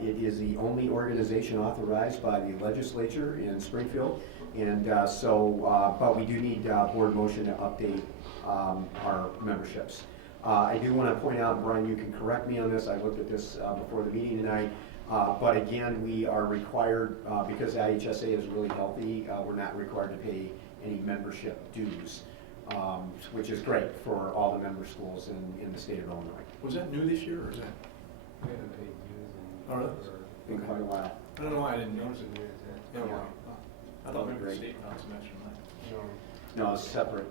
It is the only organization authorized by the legislature in Springfield, and but we do need board motion to update our memberships. I do want to point out, Brian, you can correct me on this, I looked at this before the meeting tonight, but again, we are required, because IHSA is really healthy, we're not required to pay any membership dues, which is great for all the member schools in the state of Illinois. Was that new this year, or is that? We haven't paid dues in. Oh, really? In quite a while. I don't know why I didn't notice it. Yeah, Yeah. well, I thought maybe the state found some extra money. No, it's separate,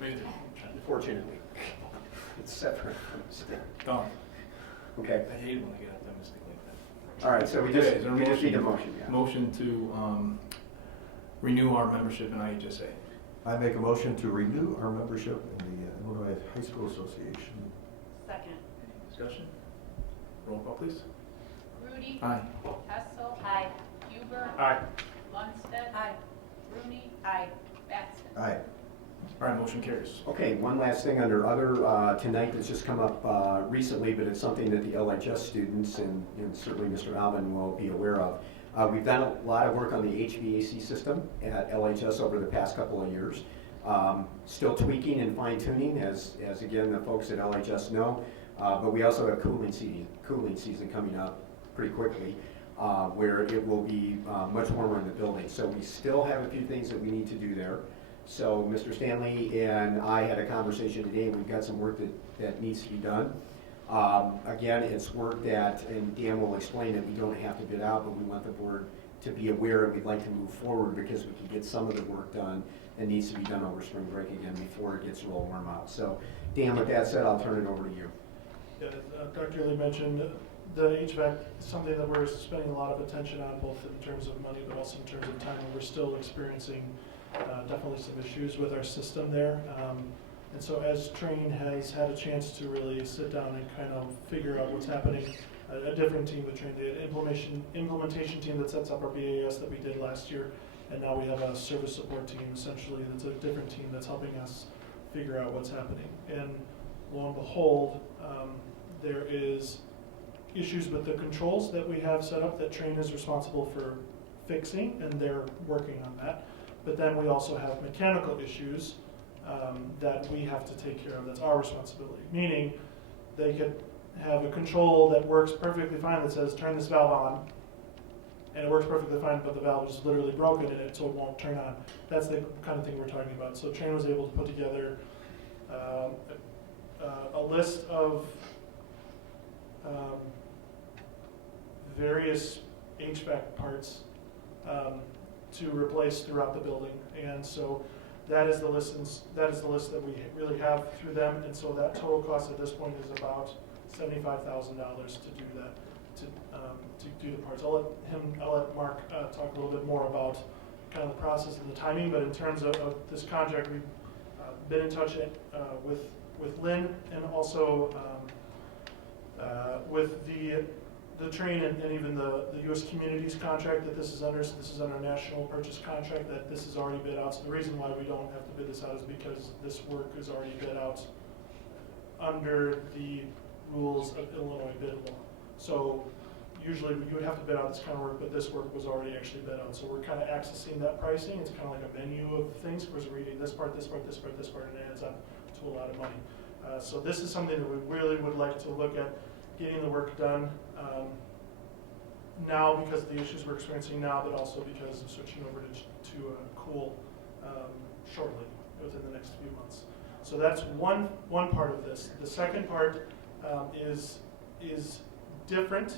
Maybe they're fortunately. It's separate from the state. darn. Okay, I hate when I get optimistic like that. all right, so we Okay, just is there a need a motion? motion, yeah. Motion to renew our membership in IHSA. I make a motion to renew our membership in the Illinois High School Association. Second. Any discussion? Roll call, please. Rudy. Aye. Hessel. Aye. Huber. Aye. Lundstedt. Aye. Rooney. Aye. Batson. Aye. All right, motion carries. Okay, one last thing under other tonight that's just come up recently, but it's something that the LHS students and certainly Mr. Alvin will be aware of. We've done a lot of work on the HVAC system at LHS over the past couple of years. Still tweaking and fine tuning, as again the folks at LHS know. But we also have cooling season coming up pretty quickly, where it will be much warmer in the building. So we still have a few things that we need to do there. So Mr. Stanley and I had a conversation today, and we've got some work that needs to be done. Again, it's work that, and Dan will explain that we don't have to bid out, but we want the board to be aware and we'd like to move forward because we can get some of the work done that needs to be done over spring break again before it gets real warm out. So Dan, with that said, I'll turn it over to you. Yeah, Dr. Lee mentioned the HVAC is something that we're spending a lot of attention on, both in terms of money, but also in terms of time. And we're still experiencing definitely some issues with our system there. And so as Train has had a chance to really sit down and kind of figure out what's happening, a different team with Train, the implementation team that sets up our BAS that we did last year, and now we have a service support team essentially that's a different team that's helping us figure out what's happening. And lo and behold, there is issues with the controls that we have set up that Train is responsible for fixing, and they're working on that. But then we also have mechanical issues that we have to take care of. That's our responsibility. Meaning, they could have a control that works perfectly fine that says turn this valve on, and it works perfectly fine, but the valve is literally broken in it, so it won't turn on. That's the kind of thing we're talking about. So Train was able to put together a list of various HVAC parts to replace throughout the building, and so that is the list. That is the list that we really have through them, and so that total cost at this point is about $75,000 to do that, to do the parts. I'll let Mark talk a little bit more about kind of the process and the timing. But in terms of this contract, we've been in touch with Lynn and also with the Train and even the U.S. Communities contract that this is under. So this is under a national purchase contract that this is already bid out. So the reason why we don't have to bid this out is because this work is already bid out under the rules of Illinois bid law. So usually you would have to bid out this kind of work, but this work was already actually bid out. So we're kind of accessing that pricing. It's kind of like a menu of things. Of course, we're reading this part, this part, this part, this part, and it adds up to a lot of money. So this is something that we really would like to look at getting the work done now because of the issues we're experiencing now, but also because of switching over to cool shortly within the next few months. So that's one part of this. The second part is different,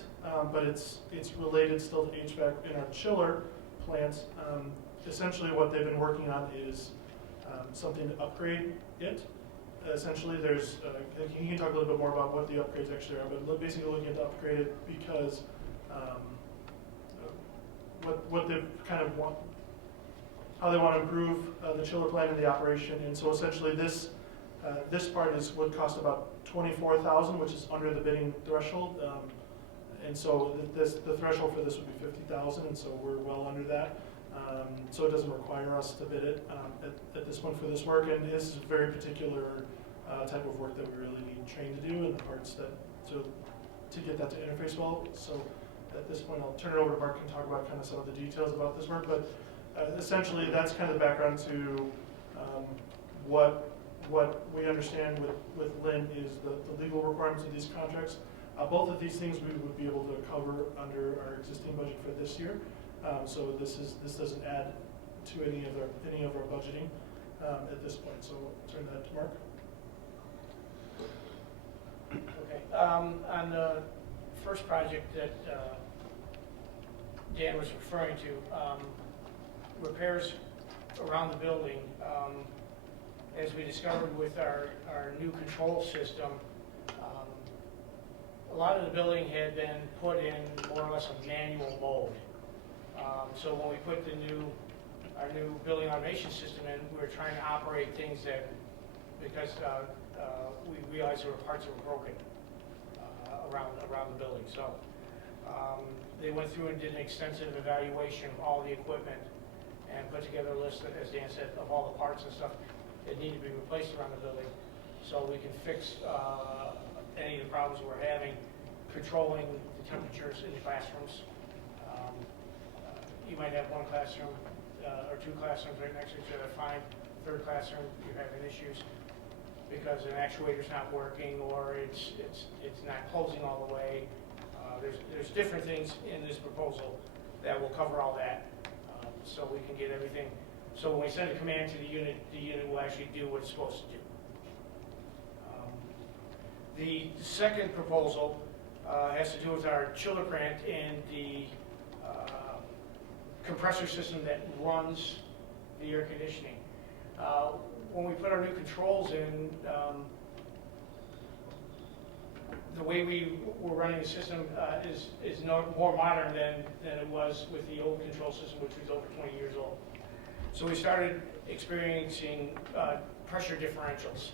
but it's related still to HVAC in our chiller plant. Essentially, what they've been working on is something to upgrade it. Essentially, there's you can talk a little bit more about what the upgrades actually are, but basically looking to upgrade it because what they kind of want, how they want to improve the chiller plant and the operation. And so essentially, this part would cost about 24,000, which is under the bidding threshold. And so the threshold for this would be 50,000, and so we're well under that. So it doesn't require us to bid it at this point for this work, and this is a very particular type of work that we really need trained to do, and the parts that to get that to interface well. So at this point, I'll turn it over to Mark and talk about kind of some of the details about this work. But essentially, that's kind of the background to what we understand with Lynn is the legal requirements of these contracts. Both of these things we would be able to cover under our existing budget for this year. So this doesn't add to any of our budgeting at this point. So I'll turn that to Mark. Okay. On the first project that Dan was referring to, repairs around the building, as we discovered with our new control system, a lot of the building had been put in more or less a manual mode. So when we put our new building automation system in, we were trying to operate things because we realized there were parts that were broken around the building. So they went through and did an extensive evaluation of all the equipment and put together a list, as Dan said, of all the parts and stuff that need to be replaced around the building, so we can fix any of the problems we're having, controlling the temperatures in the classrooms. You might have one classroom or two classrooms right next to each other, fine. Third classroom, you're having issues because an actuator's not working or it's not closing all the way. There's different things in this proposal that will cover all that, so we can get everything. So when we send a command to the unit will actually do what it's supposed to do. The second proposal has to do with our chiller grant and the compressor system that runs the air conditioning. When we put our new controls in, the way we were running the system is more modern than it was with the old control system, which was over 20 years old. So we started experiencing pressure differentials,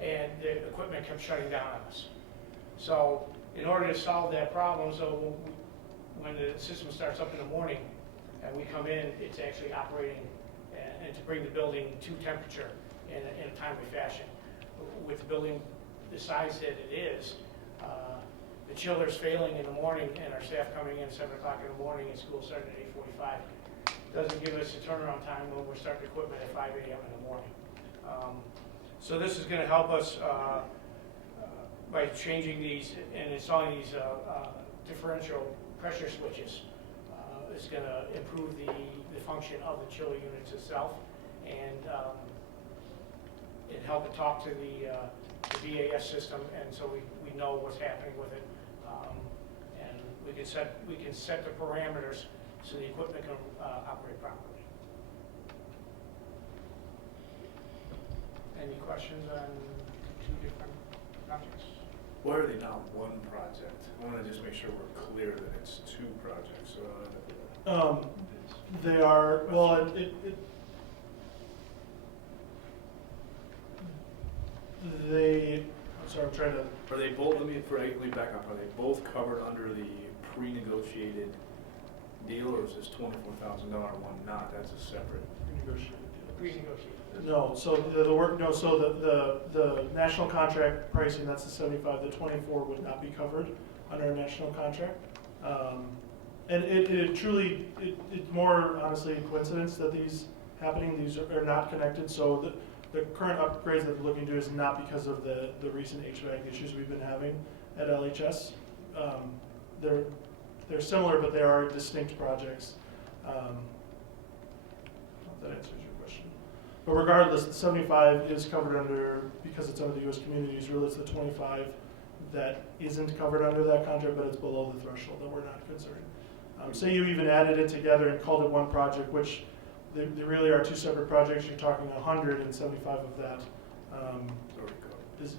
and the equipment kept shutting down on us. So in order to solve that problem, so when the system starts up in the morning and we come in, it's actually operating and to bring the building to temperature in a timely fashion. With the building the size that it is, the chiller's failing in the morning and our staff coming in at 7 o'clock in the morning and school starting at 8:45 doesn't give us a turnaround time when we're starting equipment at 5 a.m. in the morning. So this is going to help us by changing these and installing these differential pressure switches. It's going to improve the function of the chiller units itself, and it help it talk to the VAS system, and so we know what's happening with it, and we can set the parameters so the equipment can operate properly. Any questions on two different projects? Why are they not one project? I want to just make sure we're clear that it's two projects. They are, well, I'm sorry, I'm trying to. Are they both, let me back up, are they both covered under the pre-negotiated deal, or is this $24,000 one not? That's a separate. Pre-negotiated. No, so the work, no, so the national contract pricing, that's the 75, the 24 would not be covered under a national contract. And it truly, it's more honestly a coincidence that these are not connected. So the current upgrades that we're looking to do is not because of the recent HVAC issues we've been having at LHS. They're similar, but they are distinct projects. I hope that answers your question. But regardless, the 75 is covered under, because it's under the U.S. Communities Rule, it's the 25 that isn't covered under that contract, but it's below the threshold that we're not concerned. Say you even added it together and called it one project, which they really are two separate projects. You're talking 175 of that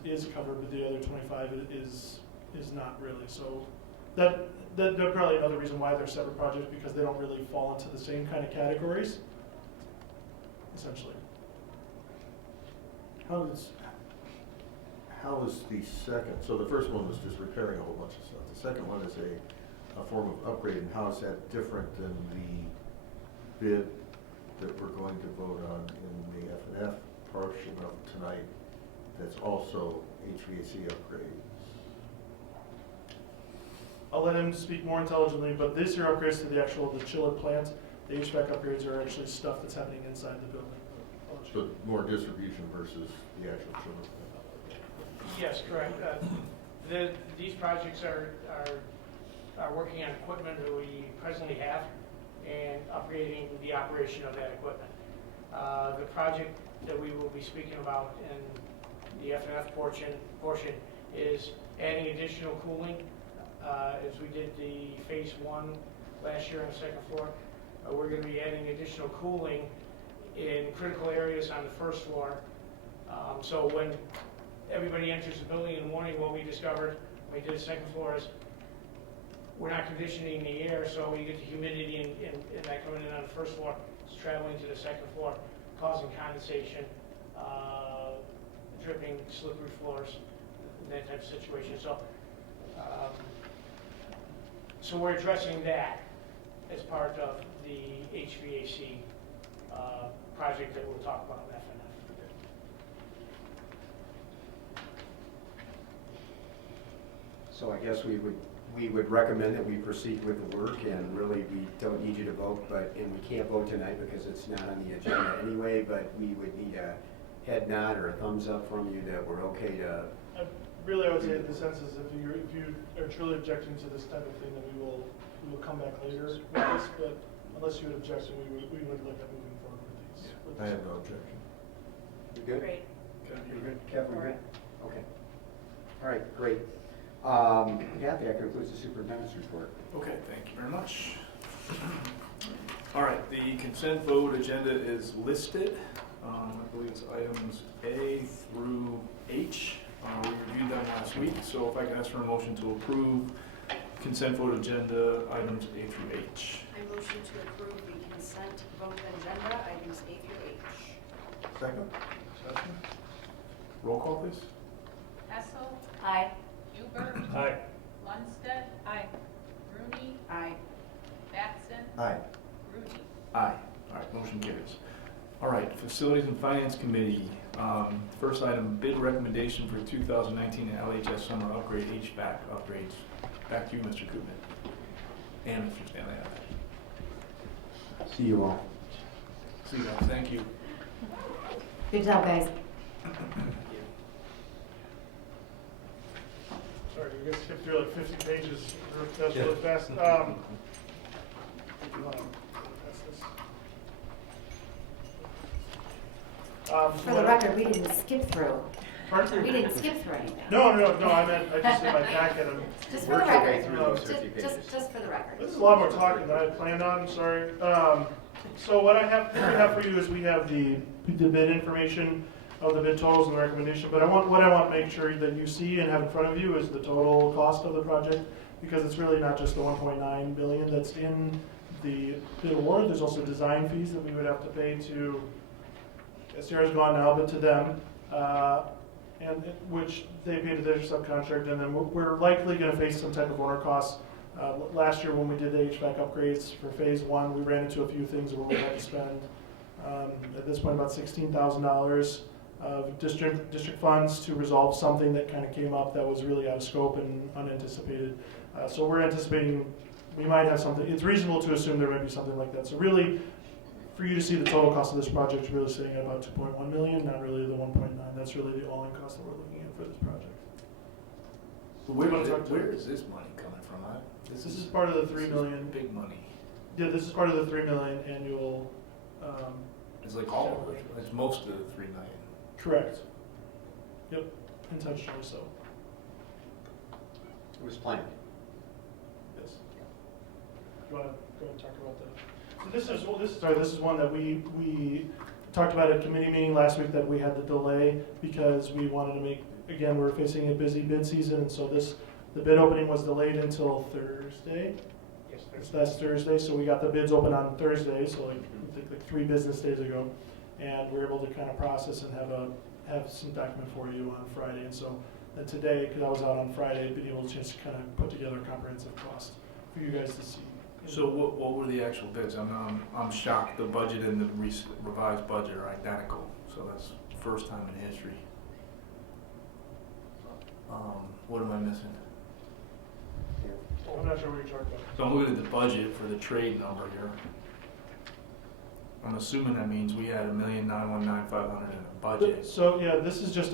is covered, but the other 25 is not really. So that's probably another reason why they're separate projects, because they don't really fall into the same kind of categories, essentially. how is the second, so the first one was just repairing a whole bunch of stuff. The second one is a form of upgrade, and how is that different than the bid that we're going to vote on in the F&F portion of tonight that's also HVAC upgrades? I'll let him speak more intelligently, but this year upgrades to the chiller plant. The HVAC upgrades are actually stuff that's happening inside the building. So more distribution versus the actual chiller plant? Yes, correct. These projects are working on equipment that we presently have and upgrading the operation of that equipment. The project that we will be speaking about in the F&F portion is adding additional cooling. As we did the phase 1 last year on the second floor, we're going to be adding additional cooling in critical areas on the first floor. So when everybody enters the building in the morning, what we discovered when we did the second floor is we're not conditioning the air, so we get the humidity and that coming in on the first floor. It's traveling to the second floor, causing condensation, dripping, slippery floors, that type of situation. So we're addressing that as part of the HVAC project that we'll talk about in F&F. So I guess we would recommend that we proceed with the work, and really we don't need you to vote, and we can't vote tonight because it's not on the agenda anyway, but we would need a head nod or a thumbs up from you that we're okay to. Really, I would say the sense is if you are truly objecting to this type of thing, then we will come back later with this, but unless you would object, we would look at moving forward with these. I have no objection. You good? Great. You good? Kev, we good? Okay. All right, great. Kathy, that concludes the superintendent's report. Okay, thank you very much. All right, the consent vote agenda is listed. I believe it's items A through H. We reviewed them last week, so if I can ask for a motion to approve consent vote agenda items A through H. I motion to approve the consent vote agenda, items A through H. Second? Discussion? Roll call, please. Hessel. Aye. Huber. Aye. Lundstedt. Aye. Rooney. Aye. Batson. Aye. Rudy. Aye. All right, motion carries. All right, Facilities and Finance Committee. First item, bid recommendation for 2019 LHS summer upgrade HVAC upgrades. Back to you, Mr. Koopman. And Mr. Stanley. See you all. See you guys. Thank you. Good job, guys. Sorry, you guys skipped through like 50 pages. That's really fast. For the record, we didn't skip through. Pardon? We didn't skip through anything. No, I meant, I just in my packet. Just for the Worked your way record. through those 50 pages. Just for the record. This is a lot more talking than I had planned on, sorry. So what we have for you is we have the bid information of the bid totals and the recommendation, but what I want to make sure that you see and have in front of you is the total cost of the project, because it's really not just the 1.9 billion that's in the bid award. There's also design fees that we would have to pay to, Sierra's gone now, but to them, and which they pay to their subcontract, and then we're likely going to face some type of owner costs. Last year when we did the HVAC upgrades for phase 1, we ran into a few things where we had to spend, at this point, about $16,000 of district funds to resolve something that kind of came up that was really out of scope and unanticipated. So we're anticipating we might have something. It's reasonable to assume there might be something like that. So really, for you to see the total cost of this project is really sitting at about 2.1 million, not really the 1.9. That's really the all-in cost that we're looking at for this project. Where is this money coming from? This is part of the 3 million. Big money. Yeah, this is part of the 3 million annual. It's like all of it. It's most of the 3 million. Correct. Yep, intentionally so. It was planned. Yes. Do you want to go and talk about that? So this is one that we talked about at committee meeting last week, that we had the delay because we wanted to make, again, we're facing a busy bid season, and so the bid opening was delayed until Thursday. Yes, That's Thursday, so we got the bids open on Thursday, so like 3 business days ago, and we were able to kind of process and have some document for you on Friday. And so then today, because I was out on Friday, I've been able to just kind of put together a comprehensive cost for you guys to see. So what were the actual bids? I'm shocked. The budget and the revised budget are identical. So that's the first time in history. What am I missing? I'm not sure what you're talking about. So I'm looking at the budget for the trade number here. I'm assuming that means we had $1,919,500 in the budget. So yeah, this is just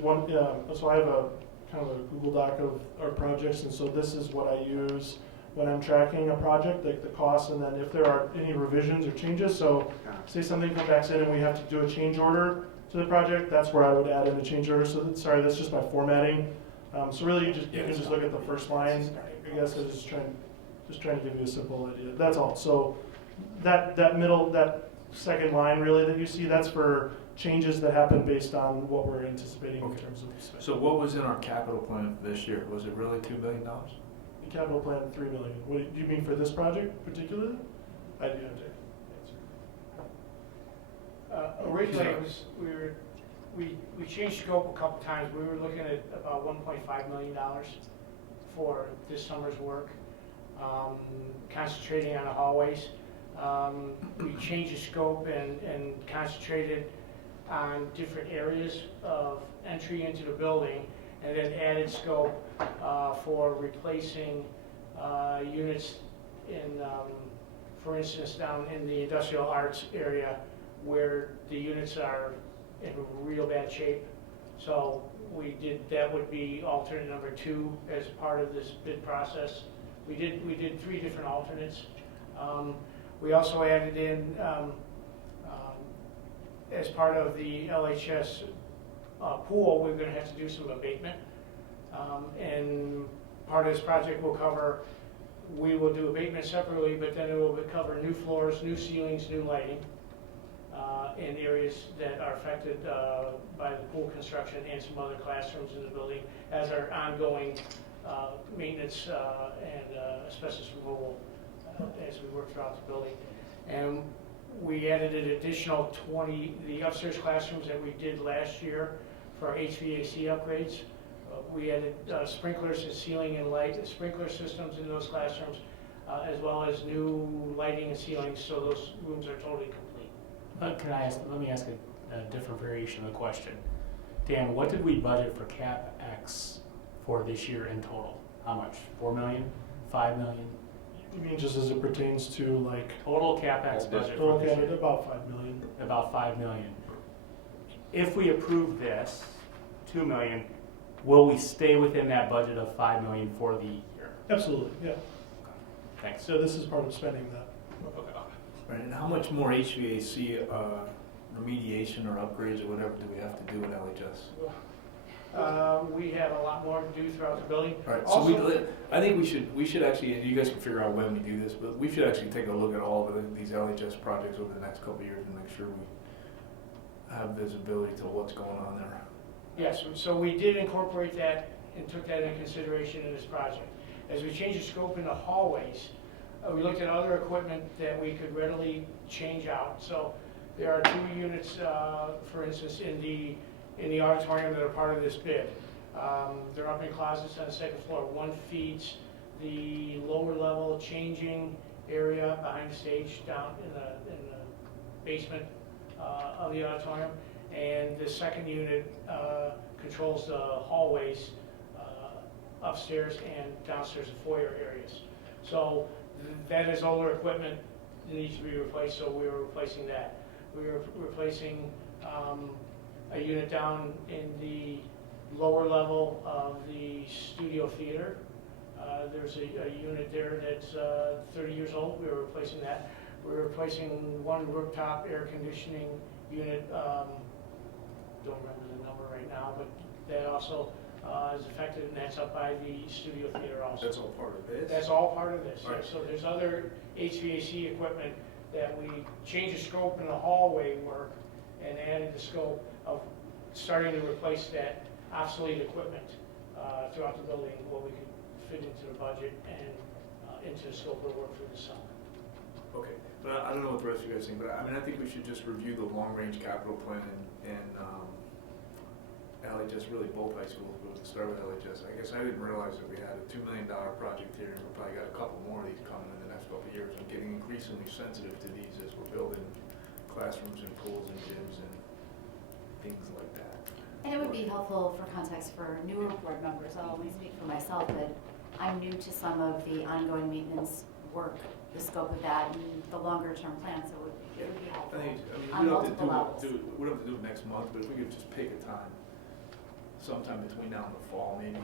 one. So I have a kind of a Google Doc of our projects, and so this is what I use when I'm tracking a project, like the costs, and then if there are any revisions or changes. So say something comes back in and we have to do a change order to the project, that's where I would add in a change order. So sorry, that's just by formatting. So really, you can just look at the first line. I guess I was just trying to give you a simple idea. That's all. So that second line really that you see, that's for changes that happen based on what we're anticipating in terms of spending. So what was in our capital plan for this year? Was it really $2 billion? The capital plan, $3 million. What do you mean for this project particularly? I do have to answer. Originally, it was, we changed scope a couple times. We were looking at about $1.5 million for this summer's work, concentrating on the hallways. We changed the scope and concentrated on different areas of entry into the building, and then added scope for replacing units in, for instance, down in the industrial arts area where the units are in real bad shape. So that would be alternate number 2 as part of this bid process. We did 3 different alternates. We also added in, as part of the LHS pool, we're going to have to do some abatement. And part of this project will cover, we will do abatement separately, but then it will cover new floors, new ceilings, new lighting in areas that are affected by the pool construction and some other classrooms in the building as our ongoing maintenance and asbestos removal as we work throughout the building. And we added an additional 20, the upstairs classrooms that we did last year for our HVAC upgrades. We added sprinklers and ceiling and light sprinkler systems in those classrooms, as well as new lighting and ceilings, so those rooms are totally complete. Let me ask a different variation of the question. Dan, what did we budget for CapEx for this year in total? How much? 4 million? 5 million? You mean just as it pertains to like Total CapEx budget for this year? About 5 million. About 5 million. If we approve this, 2 million, will we stay within that budget of 5 million for the year? Absolutely, yeah. Thanks. So this is part of spending that. Right, and how much more HVAC remediation or upgrades or whatever do we have to do at LHS? We have a lot more to do throughout the building. All right, so I think we should actually, you guys can figure out when we do this, but we should actually take a look at all of these LHS projects over the next couple of years and make sure we have visibility to what's going on there. Yes, so we did incorporate that and took that into consideration in this project. As we changed the scope in the hallways, we looked at other equipment that we could readily change out. So there are 2 units, for instance, in the auditorium that are part of this bid. They're up in closets on the second floor. One feeds the lower level changing area behind the stage down in the basement of the auditorium. And the second unit controls the hallways upstairs and downstairs, the foyer areas. So that is older equipment that needs to be replaced, so we were replacing that. We were replacing a unit down in the lower level of the studio theater. There's a unit there that's 30 years old. We were replacing that. We were replacing one rooftop air conditioning unit. Don't remember the number right now, but that also is affected, and that's up by the studio theater also. That's all part of this? That's all part of this. Right. So there's other HVAC equipment that we changed the scope in the hallway work and added the scope of starting to replace that obsolete equipment throughout the building, what we could fit into the budget and into the scope of work for the summer. Okay, but I don't know what the rest of you guys think, but I mean, I think we should just review the long-range capital plan and LHS, really both high schools, but to start with LHS, I guess I didn't realize that we had a $2 million project here, and we've probably got a couple more of these coming in the next couple of years. I'm getting increasingly sensitive to these as we're building classrooms and pools and gyms and things like that. And it would be helpful for context for newer board members. I'll only speak for myself, but I'm new to some of the ongoing maintenance work, the scope of that, and the longer-term plan, so it would be helpful I mean, on we don't have multiple levels. we don't have to do it next month, but if we could just pick a time, sometime between now and the fall, maybe,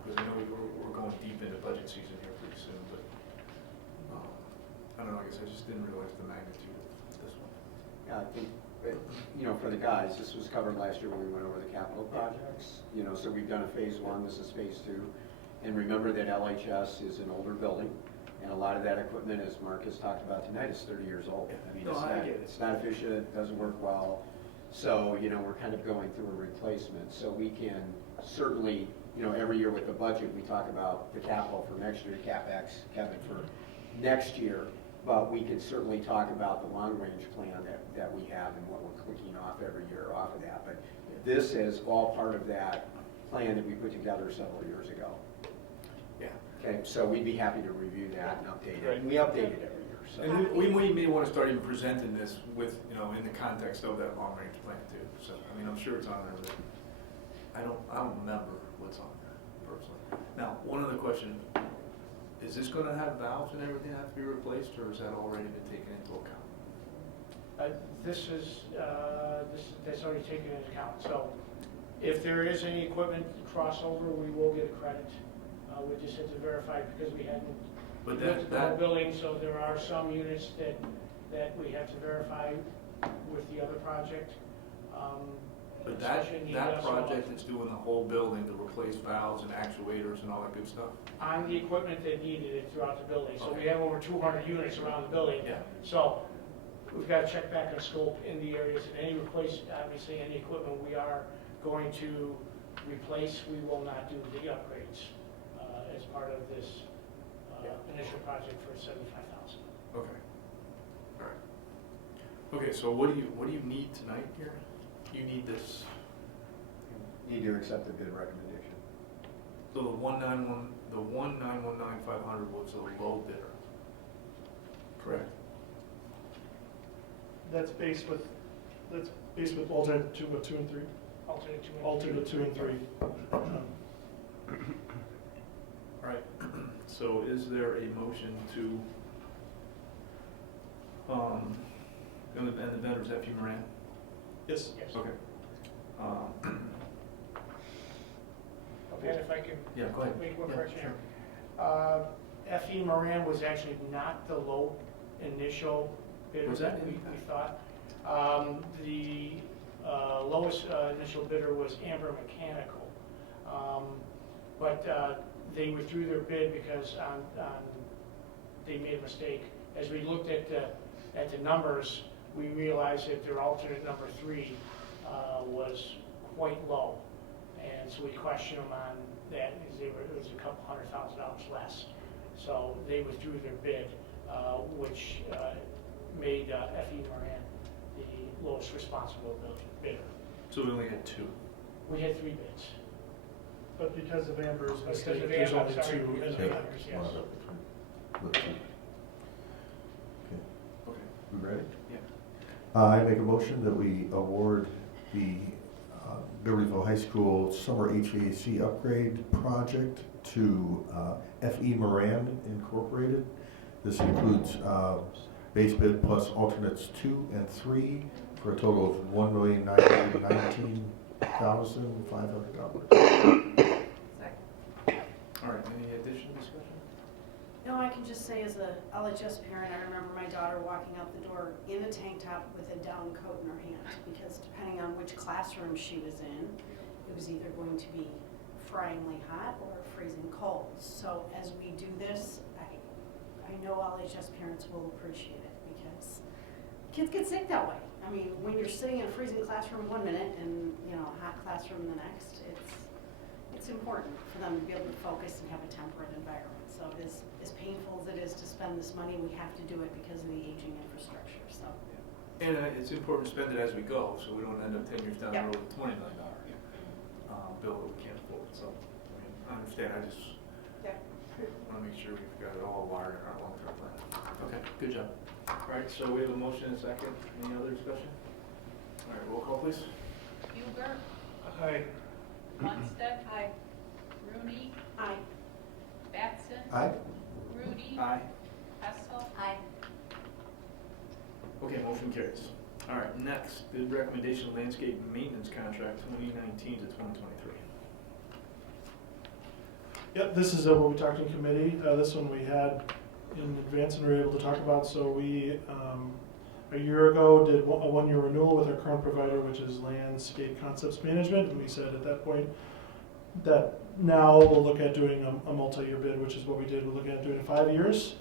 because I know we're going deep into budget season here pretty soon, but I don't know, I guess I just didn't realize the magnitude of this one. Yeah, I think, for the guys, this was covered last year when we went over the capital projects. So we've done a phase 1, this is phase 2. And remember that LHS is an older building, and a lot of that equipment, as Mark has talked about tonight, is 30 years old. I mean, it's not efficient, it doesn't work well. So, we're kind of going through a replacement. So we can certainly, every year with the budget, we talk about the capital for next year, CapEx, Kevin, for next year. But we can certainly talk about the long-range plan that we have and what we're clicking off every year off of that. But this is all part of that plan that we put together several years ago. Yeah. Okay, so we'd be happy to review that and update it. And we update it every year. So. And we may want to start even presenting this with, in the context of that long-range plan too. So, I mean, I'm sure it's on there, but I don't remember what's on there personally. Now, one other question, is this going to have valves and everything have to be replaced, or has that already been taken into account? That's already taken into account. So if there is any equipment crossover, we will get a credit. We just had to verify because we hadn't looked at the whole building, so there are some units that we have to verify with the other project. But that project is doing the whole building to replace valves and actuators and all that good stuff? On the equipment that needed it throughout the building. So we have over 200 units around the building. Yeah. So we've got to check back on scope in the areas, and obviously any equipment we are going to replace, we will not do the upgrades as part of this initial project for $75,000. Okay. All right. Okay, so what do you need tonight here? You need this. You need to accept the bid recommendation. So the 1919500 was the low bidder. Correct. That's based with alternate 2 and 3. Alternate 2 and 3. All right. So is there a motion to and the vendor is FE Moran? Yes. Okay. Okay, if I can make one correction here. FE Moran was actually not the low initial bidder that we thought. The lowest initial bidder was Amber Mechanical. But they withdrew their bid because they made a mistake. As we looked at the numbers, we realized that their alternate number 3 was quite low. And so we questioned them on that because it was a couple $100,000 less. So they withdrew their bid, which made FE Moran the lowest responsible bidder. So we only had 2? We had 3 bids. But because of Amber's mistake, there's only 2 in effect. Yes. Okay. We ready? Yeah. I make a motion that we award the Beverlyville High School Summer HVAC Upgrade Project to FE Moran Incorporated. This includes base bid plus alternates 2 and 3 for a total of $1,919,500. All right, any additional discussion? No, I can just say as a LHS parent, I remember my daughter walking out the door in a tank top with a down coat in her hand, because depending on which classroom she was in, it was either going to be fryingly hot or freezing cold. So as we do this, I know LHS parents will appreciate it, because kids get sick that way. I mean, when you're sitting in a freezing classroom one minute and a hot classroom the next, it's important for them to be able to focus and have a temperate environment. So as painful as it is to spend this money, we have to do it because of the aging infrastructure. So. And it's important to spend it as we go, so we don't end up 10 years down the road with $20 million. bill that we can't afford, so, I mean, I understand, I just want to make sure we've got it all wired in our long-term plan. Okay, good job. All right, so we have a motion and a second. Any other discussion? All right, roll call, please. Huber, Aye. Munstead. Aye. Rooney, Aye. Batson, Aye. Grudy, Aye. Hessel, Aye. Okay, motion carries. All right, next, bid recommendation landscape maintenance contract 2019 to 2023. Yep, this is what we talked in committee. This one we had in advance and we were able to talk about. So we, a year ago, did a one-year renewal with our current provider, which is Landscape Concepts Management. And we said at that point that now we'll look at doing a multi-year bid, which is what we did. We're looking at doing 5 years.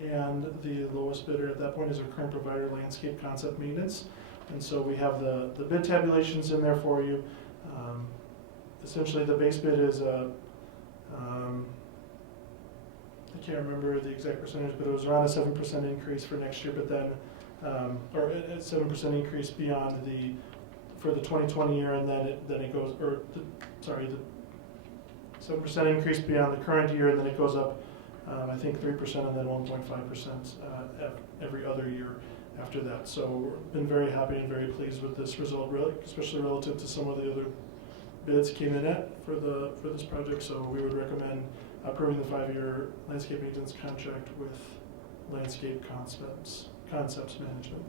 And the lowest bidder at that point is our current provider, Landscape Concept Maintenance. And so we have the bid tabulations in there for you. Essentially, the base bid is I can't remember the exact percentage, but it was around a 7% increase for next year, but then, or a 7% increase beyond for the 2020 year, and then it goes, or, the 7% increase beyond the current year, and then it goes up, I think 3% and then 1.5% every other year after that. So we've been very happy and very pleased with this result, really, especially relative to some of the other bids came in at for this project. So we would recommend approving the 5-year landscape maintenance contract with Landscape Concepts Management.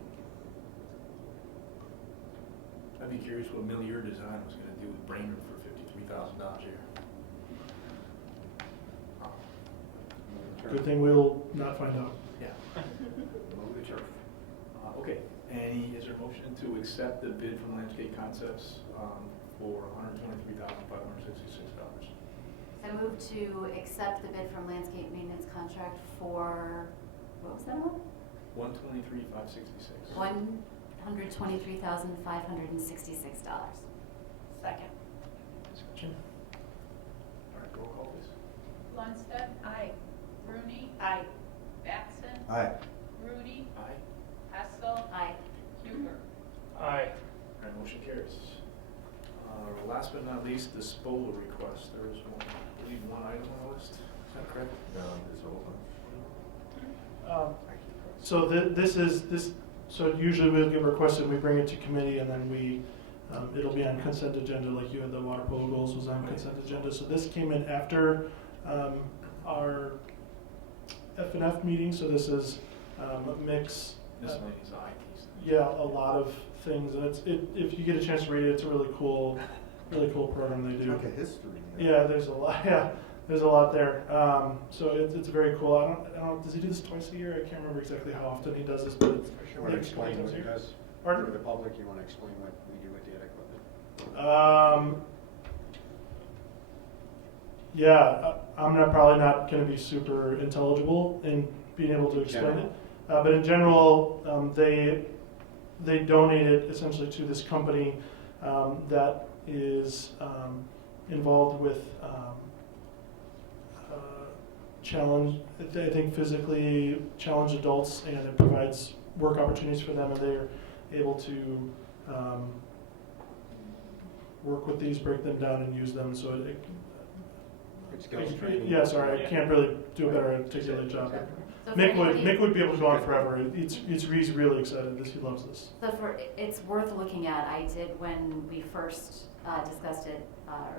I'd be curious what Millier Design was going to do with Brainerd for $53,000 a year. Good thing we'll not find out. Yeah. Move the turf. Okay, is there a motion to accept the bid from Landscape Concepts for $123,566? I move to accept the bid from Landscape Maintenance Contract for, what was that one? $123,566. $123,566. Second. Discussion? All right, roll call, please. Munstead. Aye. Rooney, Aye. Batson, Aye. Grudy, Aye. Hessel, Aye. Huber. Aye. All right, motion carries. Last but not least, disposal request. There is one, I believe, one item on the list. Is that correct? No, it's over. So so usually we'll get requested, we bring it to committee, and then it'll be on consent agenda, like you had the water polo goals was on consent agenda. So this came in after our F&F meeting, so this is a mix. Miscellaneous ITs. Yeah, a lot of things, and if you get a chance to read it, it's a really cool program they do. Like a history. Yeah, there's a lot. Yeah, there's a lot there. So it's very cool. I don't. Does he do this twice a year? I can't remember exactly how often he does this, but it's You want to explain what he does Pardon? for the public? You want to explain what we do with the equipment? Yeah, I'm probably not going to be super intelligible in being able to explain it. But in general, they donate it essentially to this company that is involved with physically challenged adults, and it provides work opportunities for them, and they're able to work with these, break them down, and use them. So yeah, sorry, I can't really do a better articulate job. So Mick would be able to go on forever. He's really excited. He loves this. So it's worth looking at. I did when we first discussed it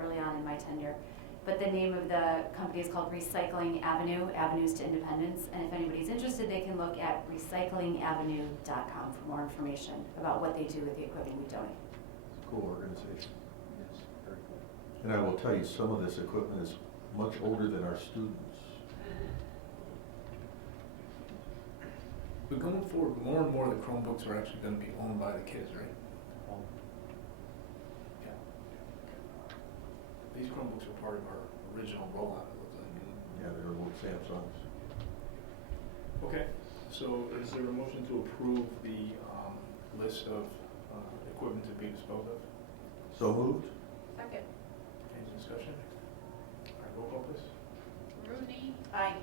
early on in my tenure. But the name of the company is called Recycling Avenue, Avenues to Independence. And if anybody's interested, they can look at recyclingavenue.com for more information about what they do with the equipment we donate. It's a cool organization. Yes, very cool. And I will tell you, some of this equipment is much older than our students. But going forward, more and more of the Chromebooks are actually going to be owned by the kids, right? Yeah. These Chromebooks were part of our original rollout, it looks like. Yeah, they're little Samsungs. Okay, so is there a motion to approve the list of equipment to be disposed of? So moved? Second. Any discussion? All right, roll call, please. Rooney, Aye.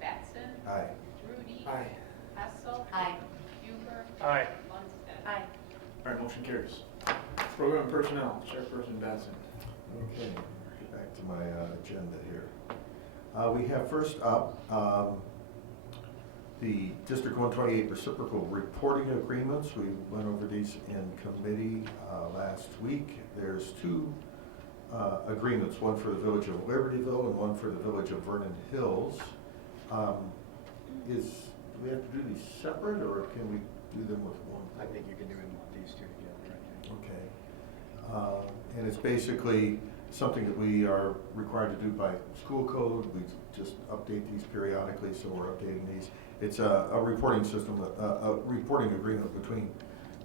Batson, Aye. Grudy, Aye. Hessel, Aye. Huber, Aye. Munstead. Aye. All right, motion carries. Program personnel, Chairperson Batson. Okay, get back to my agenda here. We have first up the District 128 reciprocal reporting agreements. We went over these in committee last week. There's two agreements, one for the Village of Libertyville and one for the Village of Vernon Hills. Do we have to do these separate, or can we do them with one? I think you can do these two together. Okay. And it's basically something that we are required to do by school code. We just update these periodically, so we're updating these. It's a reporting system, a reporting agreement between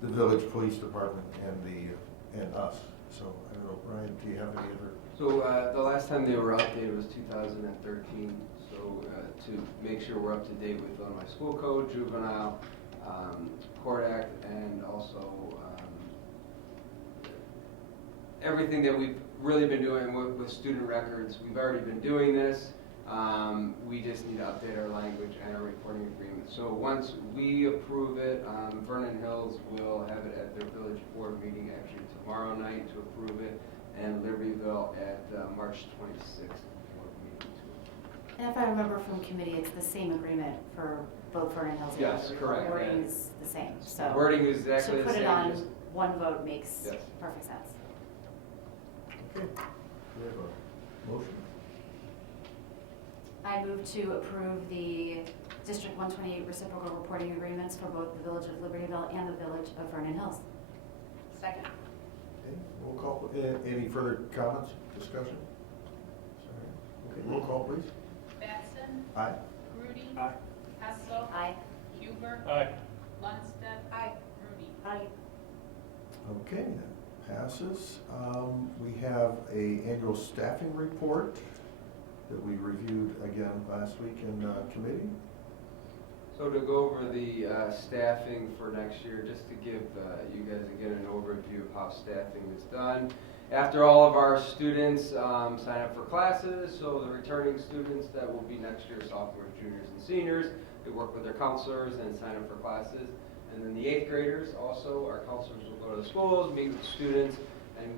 the village police department and us. So I don't know, Brian, do you have any other? So the last time they were updated was 2013. So to make sure we're up to date with Illinois School Code, Juvenile, Court Act, and also everything that we've really been doing with student records. We've already been doing this. We just need to update our language and our reporting agreement. So once we approve it, Vernon Hills will have it at their village board meeting actually tomorrow night to approve it, and Libertyville at March 26th board meeting too. And if I remember from committee, it's the same agreement for both Vernon Hills and Yes, Libertyville. correct. The wording is the same, so. Wording is exactly the to put same. it on just- one vote makes Yes. perfect sense. Okay. We have a motion. I move to approve the District 128 reciprocal reporting agreements for both the Village of Libertyville and the Village of Vernon Hills. Second. Okay, roll call. Any further comments, discussion? Sorry. Okay, roll call, please. Batson. Aye. Grudy. Aye. Hessel. Aye. Huber. Aye. Lundstedt. Aye. Rooney. Aye. Okay, that passes. We have a annual staffing report that we reviewed again last week in committee. So to go over the staffing for next year, just to give you guys again an overview of how staffing is done. After all of our students sign up for classes, so the returning students that will be next year, sophomores, juniors, and seniors, they work with their counselors and sign up for classes. And then the 8th graders also, our counselors will go to the schools, meet with students, and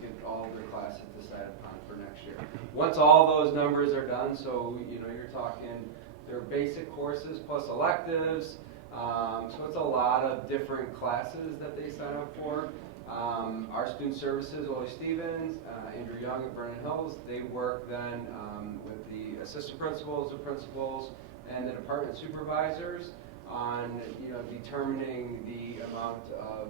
get all of their classes decided upon for next year. Once all those numbers are done, so you're talking their basic courses plus electives, so it's a lot of different classes that they sign up for. Our student services, Oli Stevens, Andrew Young at Vernon Hills, they work then with the assistant principals, the principals, and the department supervisors on determining the amount of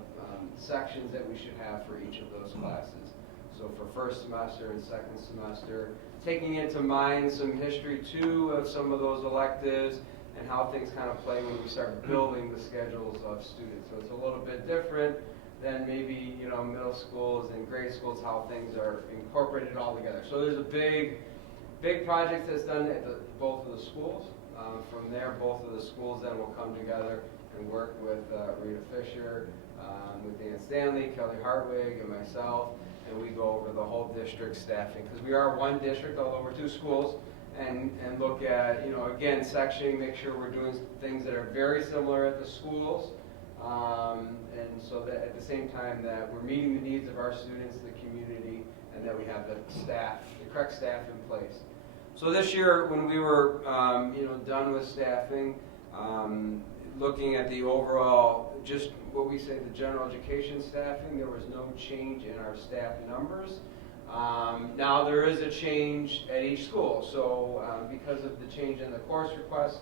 sections that we should have for each of those classes. So for first semester and second semester, taking into mind some history too of some of those electives and how things kind of play when we start building the schedules of students. So it's a little bit different than maybe middle schools and grade schools, how things are incorporated all together. So there's a big project that's done at both of the schools. From there, both of the schools then will come together and work with Rita Fisher, with Dan Stanley, Kelly Hartwig, and myself, and we go over the whole district staffing, because we are one district, although we're two schools, and look at, again, sectioning, make sure we're doing things that are very similar at the schools, and so that at the same time that we're meeting the needs of our students, the community, and that we have the correct staff in place. So this year, when we were, done with staffing, looking at the overall, just what we say, the general education staffing, there was no change in our staff numbers. Now there is a change at each school. So because of the change in the course request,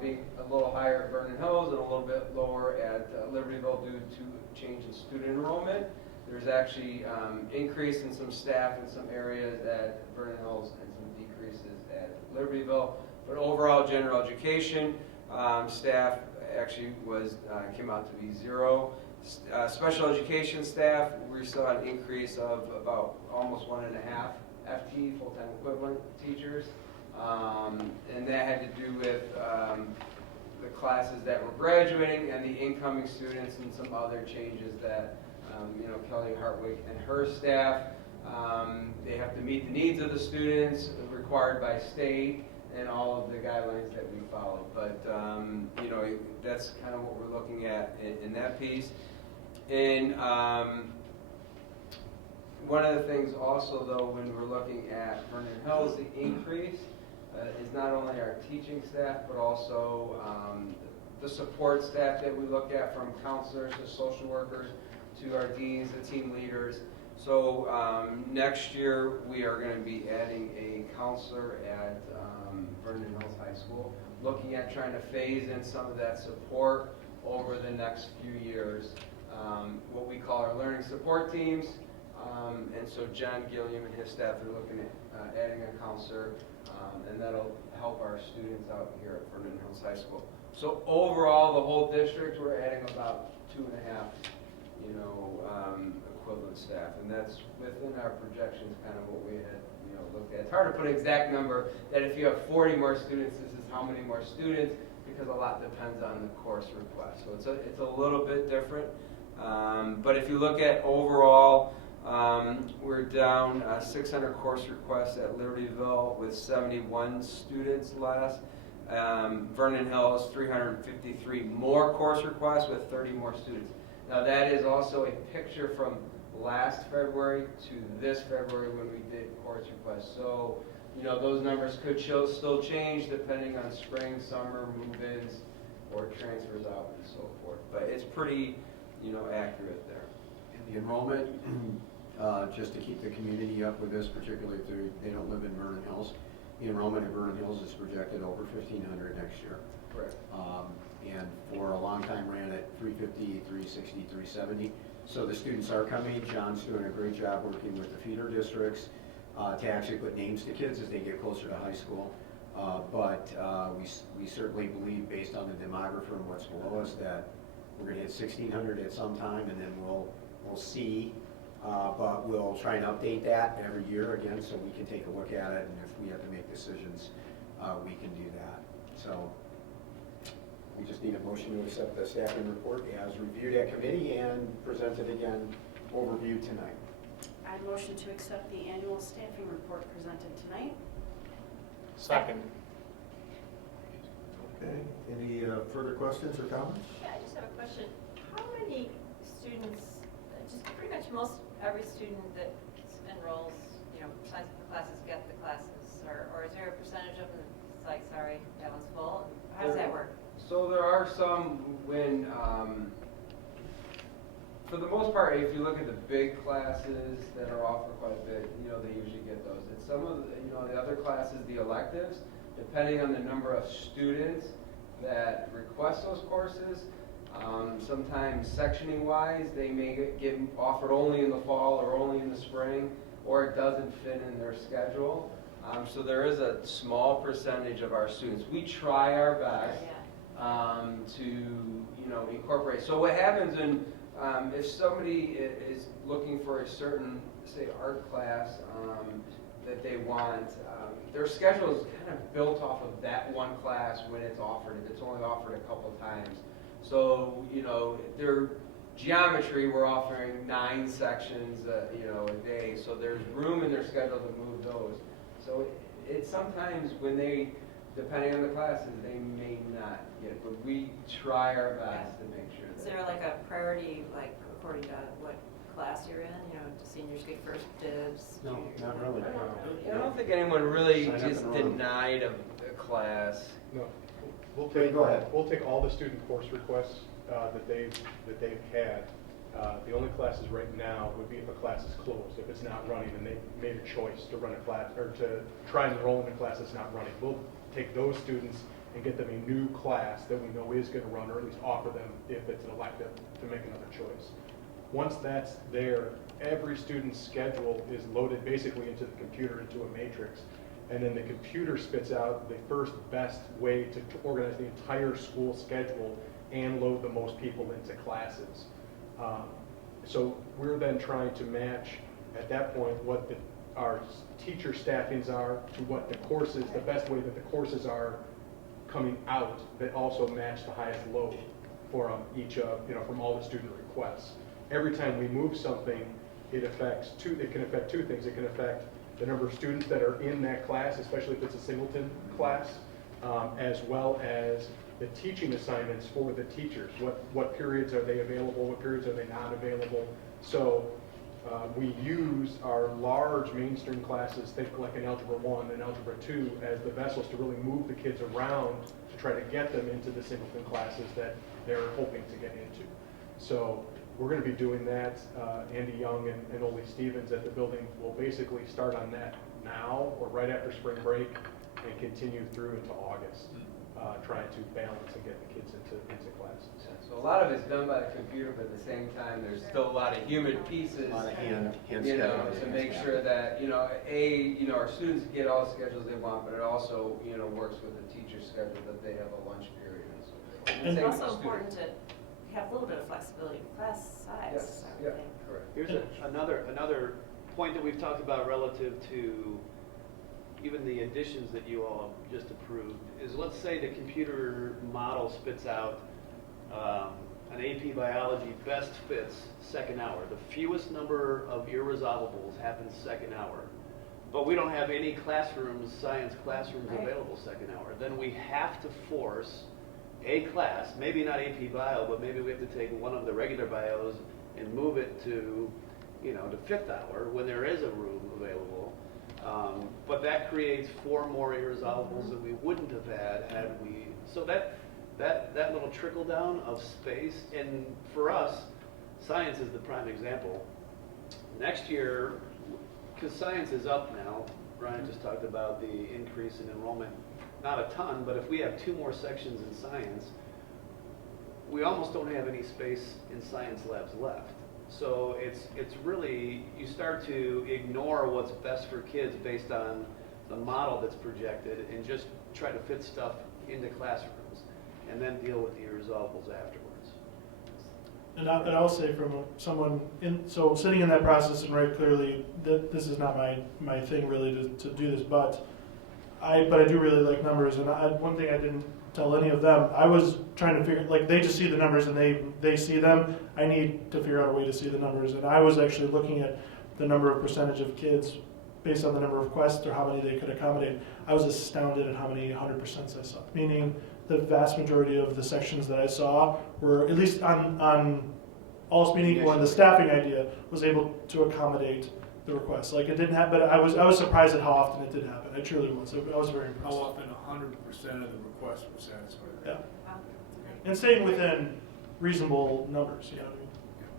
being a little higher at Vernon Hills and a little bit lower at Libertyville due to change in student enrollment, there's actually increase in some staff in some areas at Vernon Hills and some decreases at Libertyville. But overall, general education staff actually came out to be 0. Special education staff, we saw an increase of about almost 1.5 FTE, full-time equivalent teachers. And that had to do with the classes that were graduating and the incoming students and some other changes that Kelly Hartwig and her staff, they have to meet the needs of the students required by state and all of the guidelines that we follow. But that's kind of what we're looking at in that piece. In One of the things also, though, when we're looking at Vernon Hills, the increase is not only our teaching staff, but also the support staff that we look at, from counselors to social workers to our deans, the team leaders. So next year we are going to be adding a counselor at Vernon Hills High School, looking at trying to phase in some of that support over the next few years. What we call our learning support teams. And so John Gilliam and his staff are looking at adding a counselor, and that'll help our students out here at Vernon Hills High School. So overall, the whole district, we're adding about 2.5, equivalent staff, and that's within our projections, kind of what we had, looked at. It's hard to put an exact number that if you have 40 more students, this is how many more students, because a lot depends on the course request. So it's a little bit different. But if you look at overall, we're down 600 course requests at Libertyville with 71 students less. Vernon Hills, 353 more course requests with 30 more students. Now that is also a picture from last February to this February when we did course requests. So, those numbers could still change depending on spring, summer, move-ins, or transfers out and so forth. But it's pretty, accurate there. And the enrollment, just to keep the community up with this, particularly if they don't live in Vernon Hills, the enrollment in Vernon Hills is projected over 1,500 next year. Correct. And for a long time ran at 350, 360, 370. So the students are coming. John's doing a great job working with the feeder districts to actually put names to kids as they get closer to high school. But we certainly believe, based on the demographer and what's below us, that we're going to hit 1,600 at some time, and then we'll see. But we'll try and update that every year again, so we can take a look at it, and if we have to make decisions, we can do that. So we just need a motion to accept the staffing report as reviewed at committee and presented again, overview tonight. I motion to accept the annual staffing report presented tonight. Second. Okay, any further questions or comments? Yeah, I just have a question. How many students, just pretty much most every student that enrolls, signs up for classes, get the classes, or is there a percentage of them that's like, sorry, that one's full? How does that work? So there are some when, for the most part, if you look at the big classes that are offered quite a bit, they usually get those. It's some of the other classes, the electives, depending on the number of students that request those courses, sometimes sectioning wise, they may get offered only in the fall or only in the spring, or it doesn't fit in their schedule. So there is a small percentage of our students. We try our best to incorporate. So what happens if somebody is looking for a certain, say, art class that they want, their schedule is kind of built off of that one class when it's offered. If it's only offered a couple times. So, their geometry, we're offering 9 sections, a day. So there's room in their schedule to move those. So it's sometimes when they, depending on the classes, they may not get it, but we try our best to make sure that. Is there like a priority, like according to what class you're in? Do seniors get first dibs? No, not really. I don't think anyone really Sign up just and enroll. denied a class. No, Okay, go ahead. We'll take all the student course requests that they've had. The only classes right now would be if a class is closed, if it's not running, and they made a choice to run a class or to try and enroll in a class that's not running. We'll take those students and get them a new class that we know is going to run, or at least offer them, if it's an elective, to make another choice. Once that's there, every student's schedule is loaded basically into the computer, into a matrix, and then the computer spits out the first best way to organize the entire school schedule and load the most people into classes. So we're then trying to match, at that point, what our teacher staffings are to what the courses, the best way that the courses are coming out that also match the highest load for each, from all the student requests. Every time we move something, it can affect 2 things. It can affect the number of students that are in that class, especially if it's a singleton class, as well as the teaching assignments for the teachers. What periods are they available? What periods are they not available? So We use our large mainstream classes, think like an Algebra 1 and Algebra 2, as the vessels to really move the kids around to try to get them into the singleton classes that they're hoping to get into. So we're going to be doing that. Andy Young and Ole Stevens at the building will basically start on that now or right after spring break and continue through into August, trying to balance and get the kids into classes. So a lot of it's done by the computer, but at the same time, there's still a lot of human pieces, A lot of hand you know, scheduling. to make sure that, our students get all the schedules they want, but it also, works with the teacher's schedule that they have a lunch period and so forth. It's Same with also the important students. to have a little bit of flexibility with class size. Yes, I would yeah, think. correct. Here's another point that we've talked about relative to even the additions that you all just approved, is let's say the computer model spits out an AP biology best fits second hour. The fewest number of irresolvables happens second hour. But we don't have any classrooms, science classrooms available second hour. Then we have to force a class, maybe not AP Bio, but maybe we have to take one of the regular bios and move it to, the fifth hour when there is a room available. But that creates 4 more irresolvables that we wouldn't have had we. So that little trickle down of space, and for us, science is the prime example. Next year, because science is up now, Brian just talked about the increase in enrollment. Not a ton, but if we have 2 more sections in science, we almost don't have any space in science labs left. So it's really, you start to ignore what's best for kids based on the model that's projected and just try to fit stuff into classrooms and then deal with the irresolvables afterwards. And I'll say from someone so sitting in that process and very clearly that this is not my thing really to do this, but I do really like numbers, and one thing I didn't tell any of them, I was trying to figure, like, they just see the numbers and they see them. I need to figure out a way to see the numbers, and I was actually looking at the number of percentage of kids based on the number of requests or how many they could accommodate. I was astounded at how many 100% I saw, meaning the vast majority of the sections that I saw were, at least on all being equal, and the staffing idea was able to accommodate the requests. Like, it didn't happen, but I was surprised at how often it did happen. I truly was. I was very impressed. How often 100% of the requests were satisfied? Yeah. And staying within reasonable numbers, you know what I mean?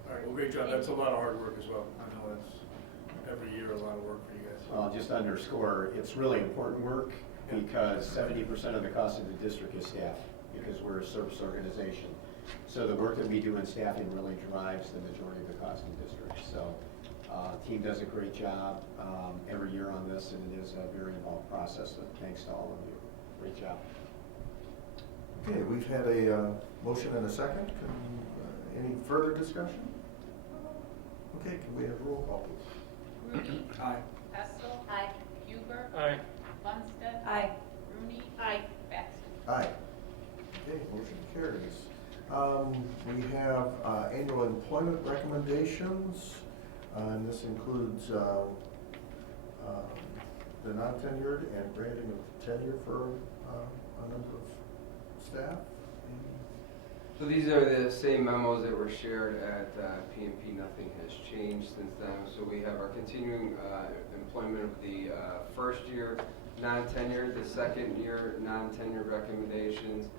All right, well, great job. That's a lot of hard work as well. I know that's every year a lot of work for you guys. I'll just underscore, it's really important work because 70% of the cost of the district is staff, because we're a service organization. So the work that we do in staffing really drives the majority of the cost of the district. So the team does a great job every year on this, and it is a very involved process. So thanks to all of you. Great job. Okay, we've had a motion and a second. Any further discussion? Okay, can we have roll call, please? Rudy. Aye. Hessel. Aye. Huber. Aye. Lundstedt. Aye. Rooney. Aye. Baxter. Aye. Okay, motion carries. We have annual employment recommendations, and this includes the non-tenured and granting of tenure for a number of staff. So these are the same memos that were shared at PMP. Nothing has changed since then. So we have our continuing employment of the first year non-tenured, the second year non-tenured recommendations.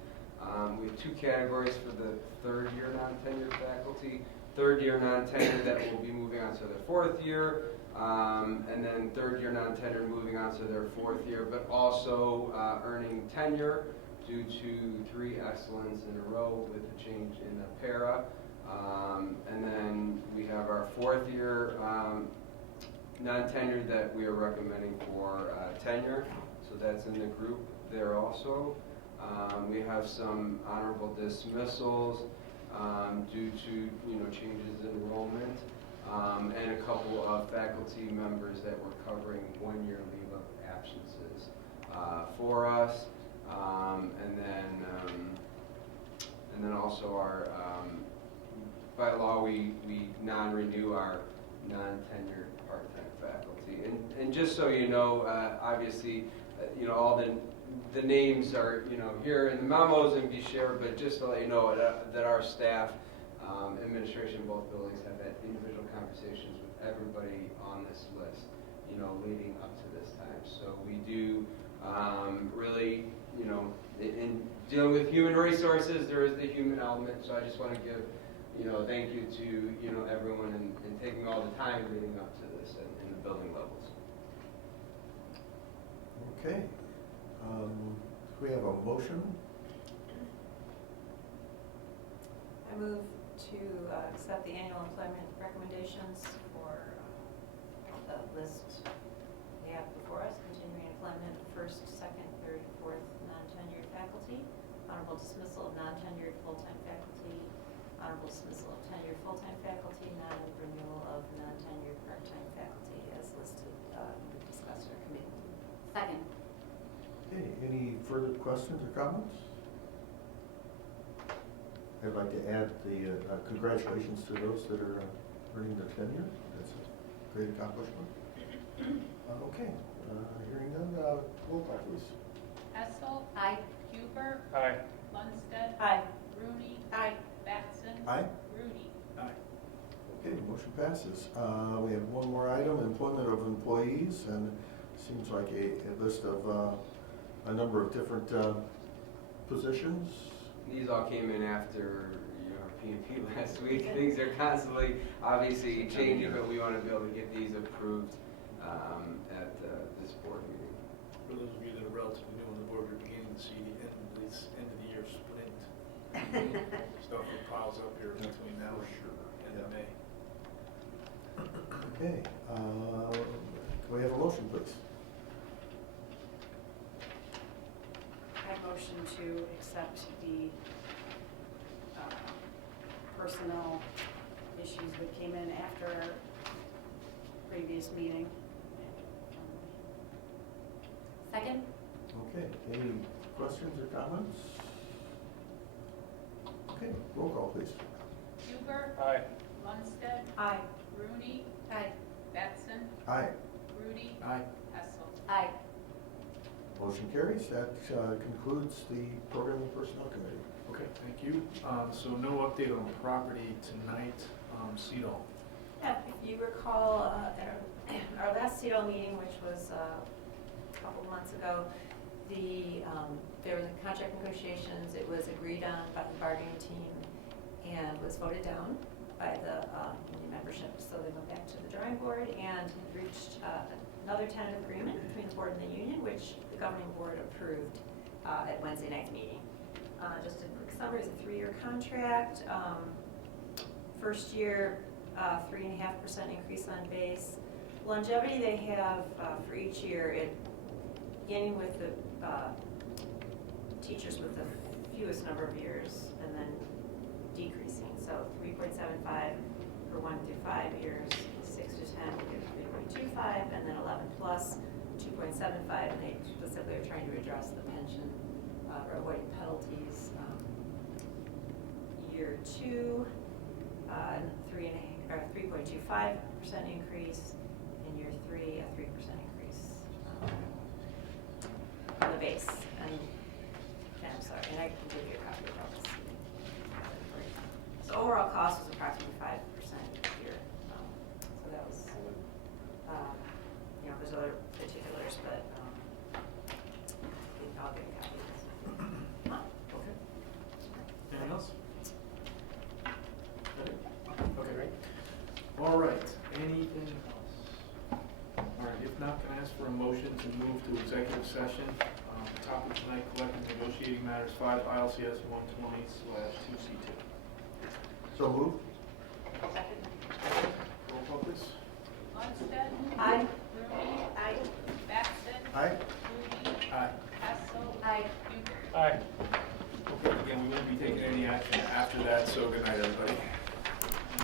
We have 2 categories for the third year non-tenured faculty. Third year non-tenured that will be moving on to their 4th year, and then third year non-tenured moving on to their 4th year, but also earning tenure due to 3 excellence in a row with a change in the para. And then we have our 4th year non-tenured that we are recommending for tenure, so that's in the group there also. We have some honorable dismissals due to changes in enrollment, and a couple of faculty members that were covering 1-year leave of absences for us, and then also our by law we non-renew our non-tenured part-time faculty, and just so you know, obviously all the names are here in the memos and be shared, but just to let you know that our staff administration of both buildings have had individual conversations with everybody on this list, you know, leading up to this time. So we do really, you know, in dealing with human resources, there is the human element. So I just want to give, you know, thank you to, you know, everyone and taking all the time leading up to this in the building levels. Okay. We have a motion. I move to accept the annual employment recommendations for the list we have before us, continuing employment of first, second, third, fourth non-tenured faculty, honorable dismissal of non-tenured full-time faculty, honorable dismissal of tenured full-time faculty, non-renewal of non-tenured part-time faculty as listed, discussed in our committee. Second. Okay, any further questions or comments? I'd like to add the congratulations to those that are earning their tenure. That's a great accomplishment. Okay, hearing none, roll call please. Hessel. Aye. Huber. Aye. Lundstedt. Aye. Rooney. Aye. Batson. Aye. Rudy. Aye. Okay, motion passes. We have one more item, employment of employees, and seems like a list of a number of different positions. These all came in after our P&P last week. Things are constantly, obviously, changing, but we want to be able to get these approved at this board meeting. For those of you that are relatively new on the board, we're beginning to see the end of the year sprint. Stuff that piles up here between now and end of May. Okay, can we have a motion, please? I motion to accept the personnel issues that came in after our previous meeting. Second. Okay, any questions or comments? Okay, roll call please. Huber. Aye. Lundstedt. Aye. Rooney. Aye. Batson. Aye. Rudy. Aye. Hessel. Aye. Motion carries. That concludes the Program and Personnel Committee. Okay, thank you. So no update on property tonight. CEDAW. Yeah, if you recall, at our last CEDAW meeting, which was a couple of months ago, there was a contract negotiations. It was agreed on by the bargaining team and was voted down by the union membership. So they went back to the drawing board and reached another tentative agreement between the board and the union, which the governing board approved at Wednesday night's meeting. Just a quick summary, it's a 3-year contract. First year, 3.5% increase on base. Longevity they have for each year, beginning with the teachers with the fewest number of years and then decreasing. So 3.75 for 1 through 5 years, 6 to 10 we give 3.25, and then 11 plus 2.75, and they specifically are trying to address the pension or avoiding penalties. Year 2, 3.25% increase. In year 3, a 3% increase on the base. And I'm sorry, and I can give you a copy of all this. So overall cost was approximately 5% a year. So that was, there's other particulars, but I'll get a copy of this. Okay. Anything else? Okay, great. All right, anything else? All right, if not, can I ask for a motion to move to executive session? Topic tonight, collective negotiating matters, 5 ILCS 120/2C2. So moved. Roll call, please. Lundstedt. Aye. Rooney. Aye. Batson. Aye. Rudy. Aye. Hessel. Aye. Huber. Aye. Okay, again, we won't be taking any action after that, so good night, everybody.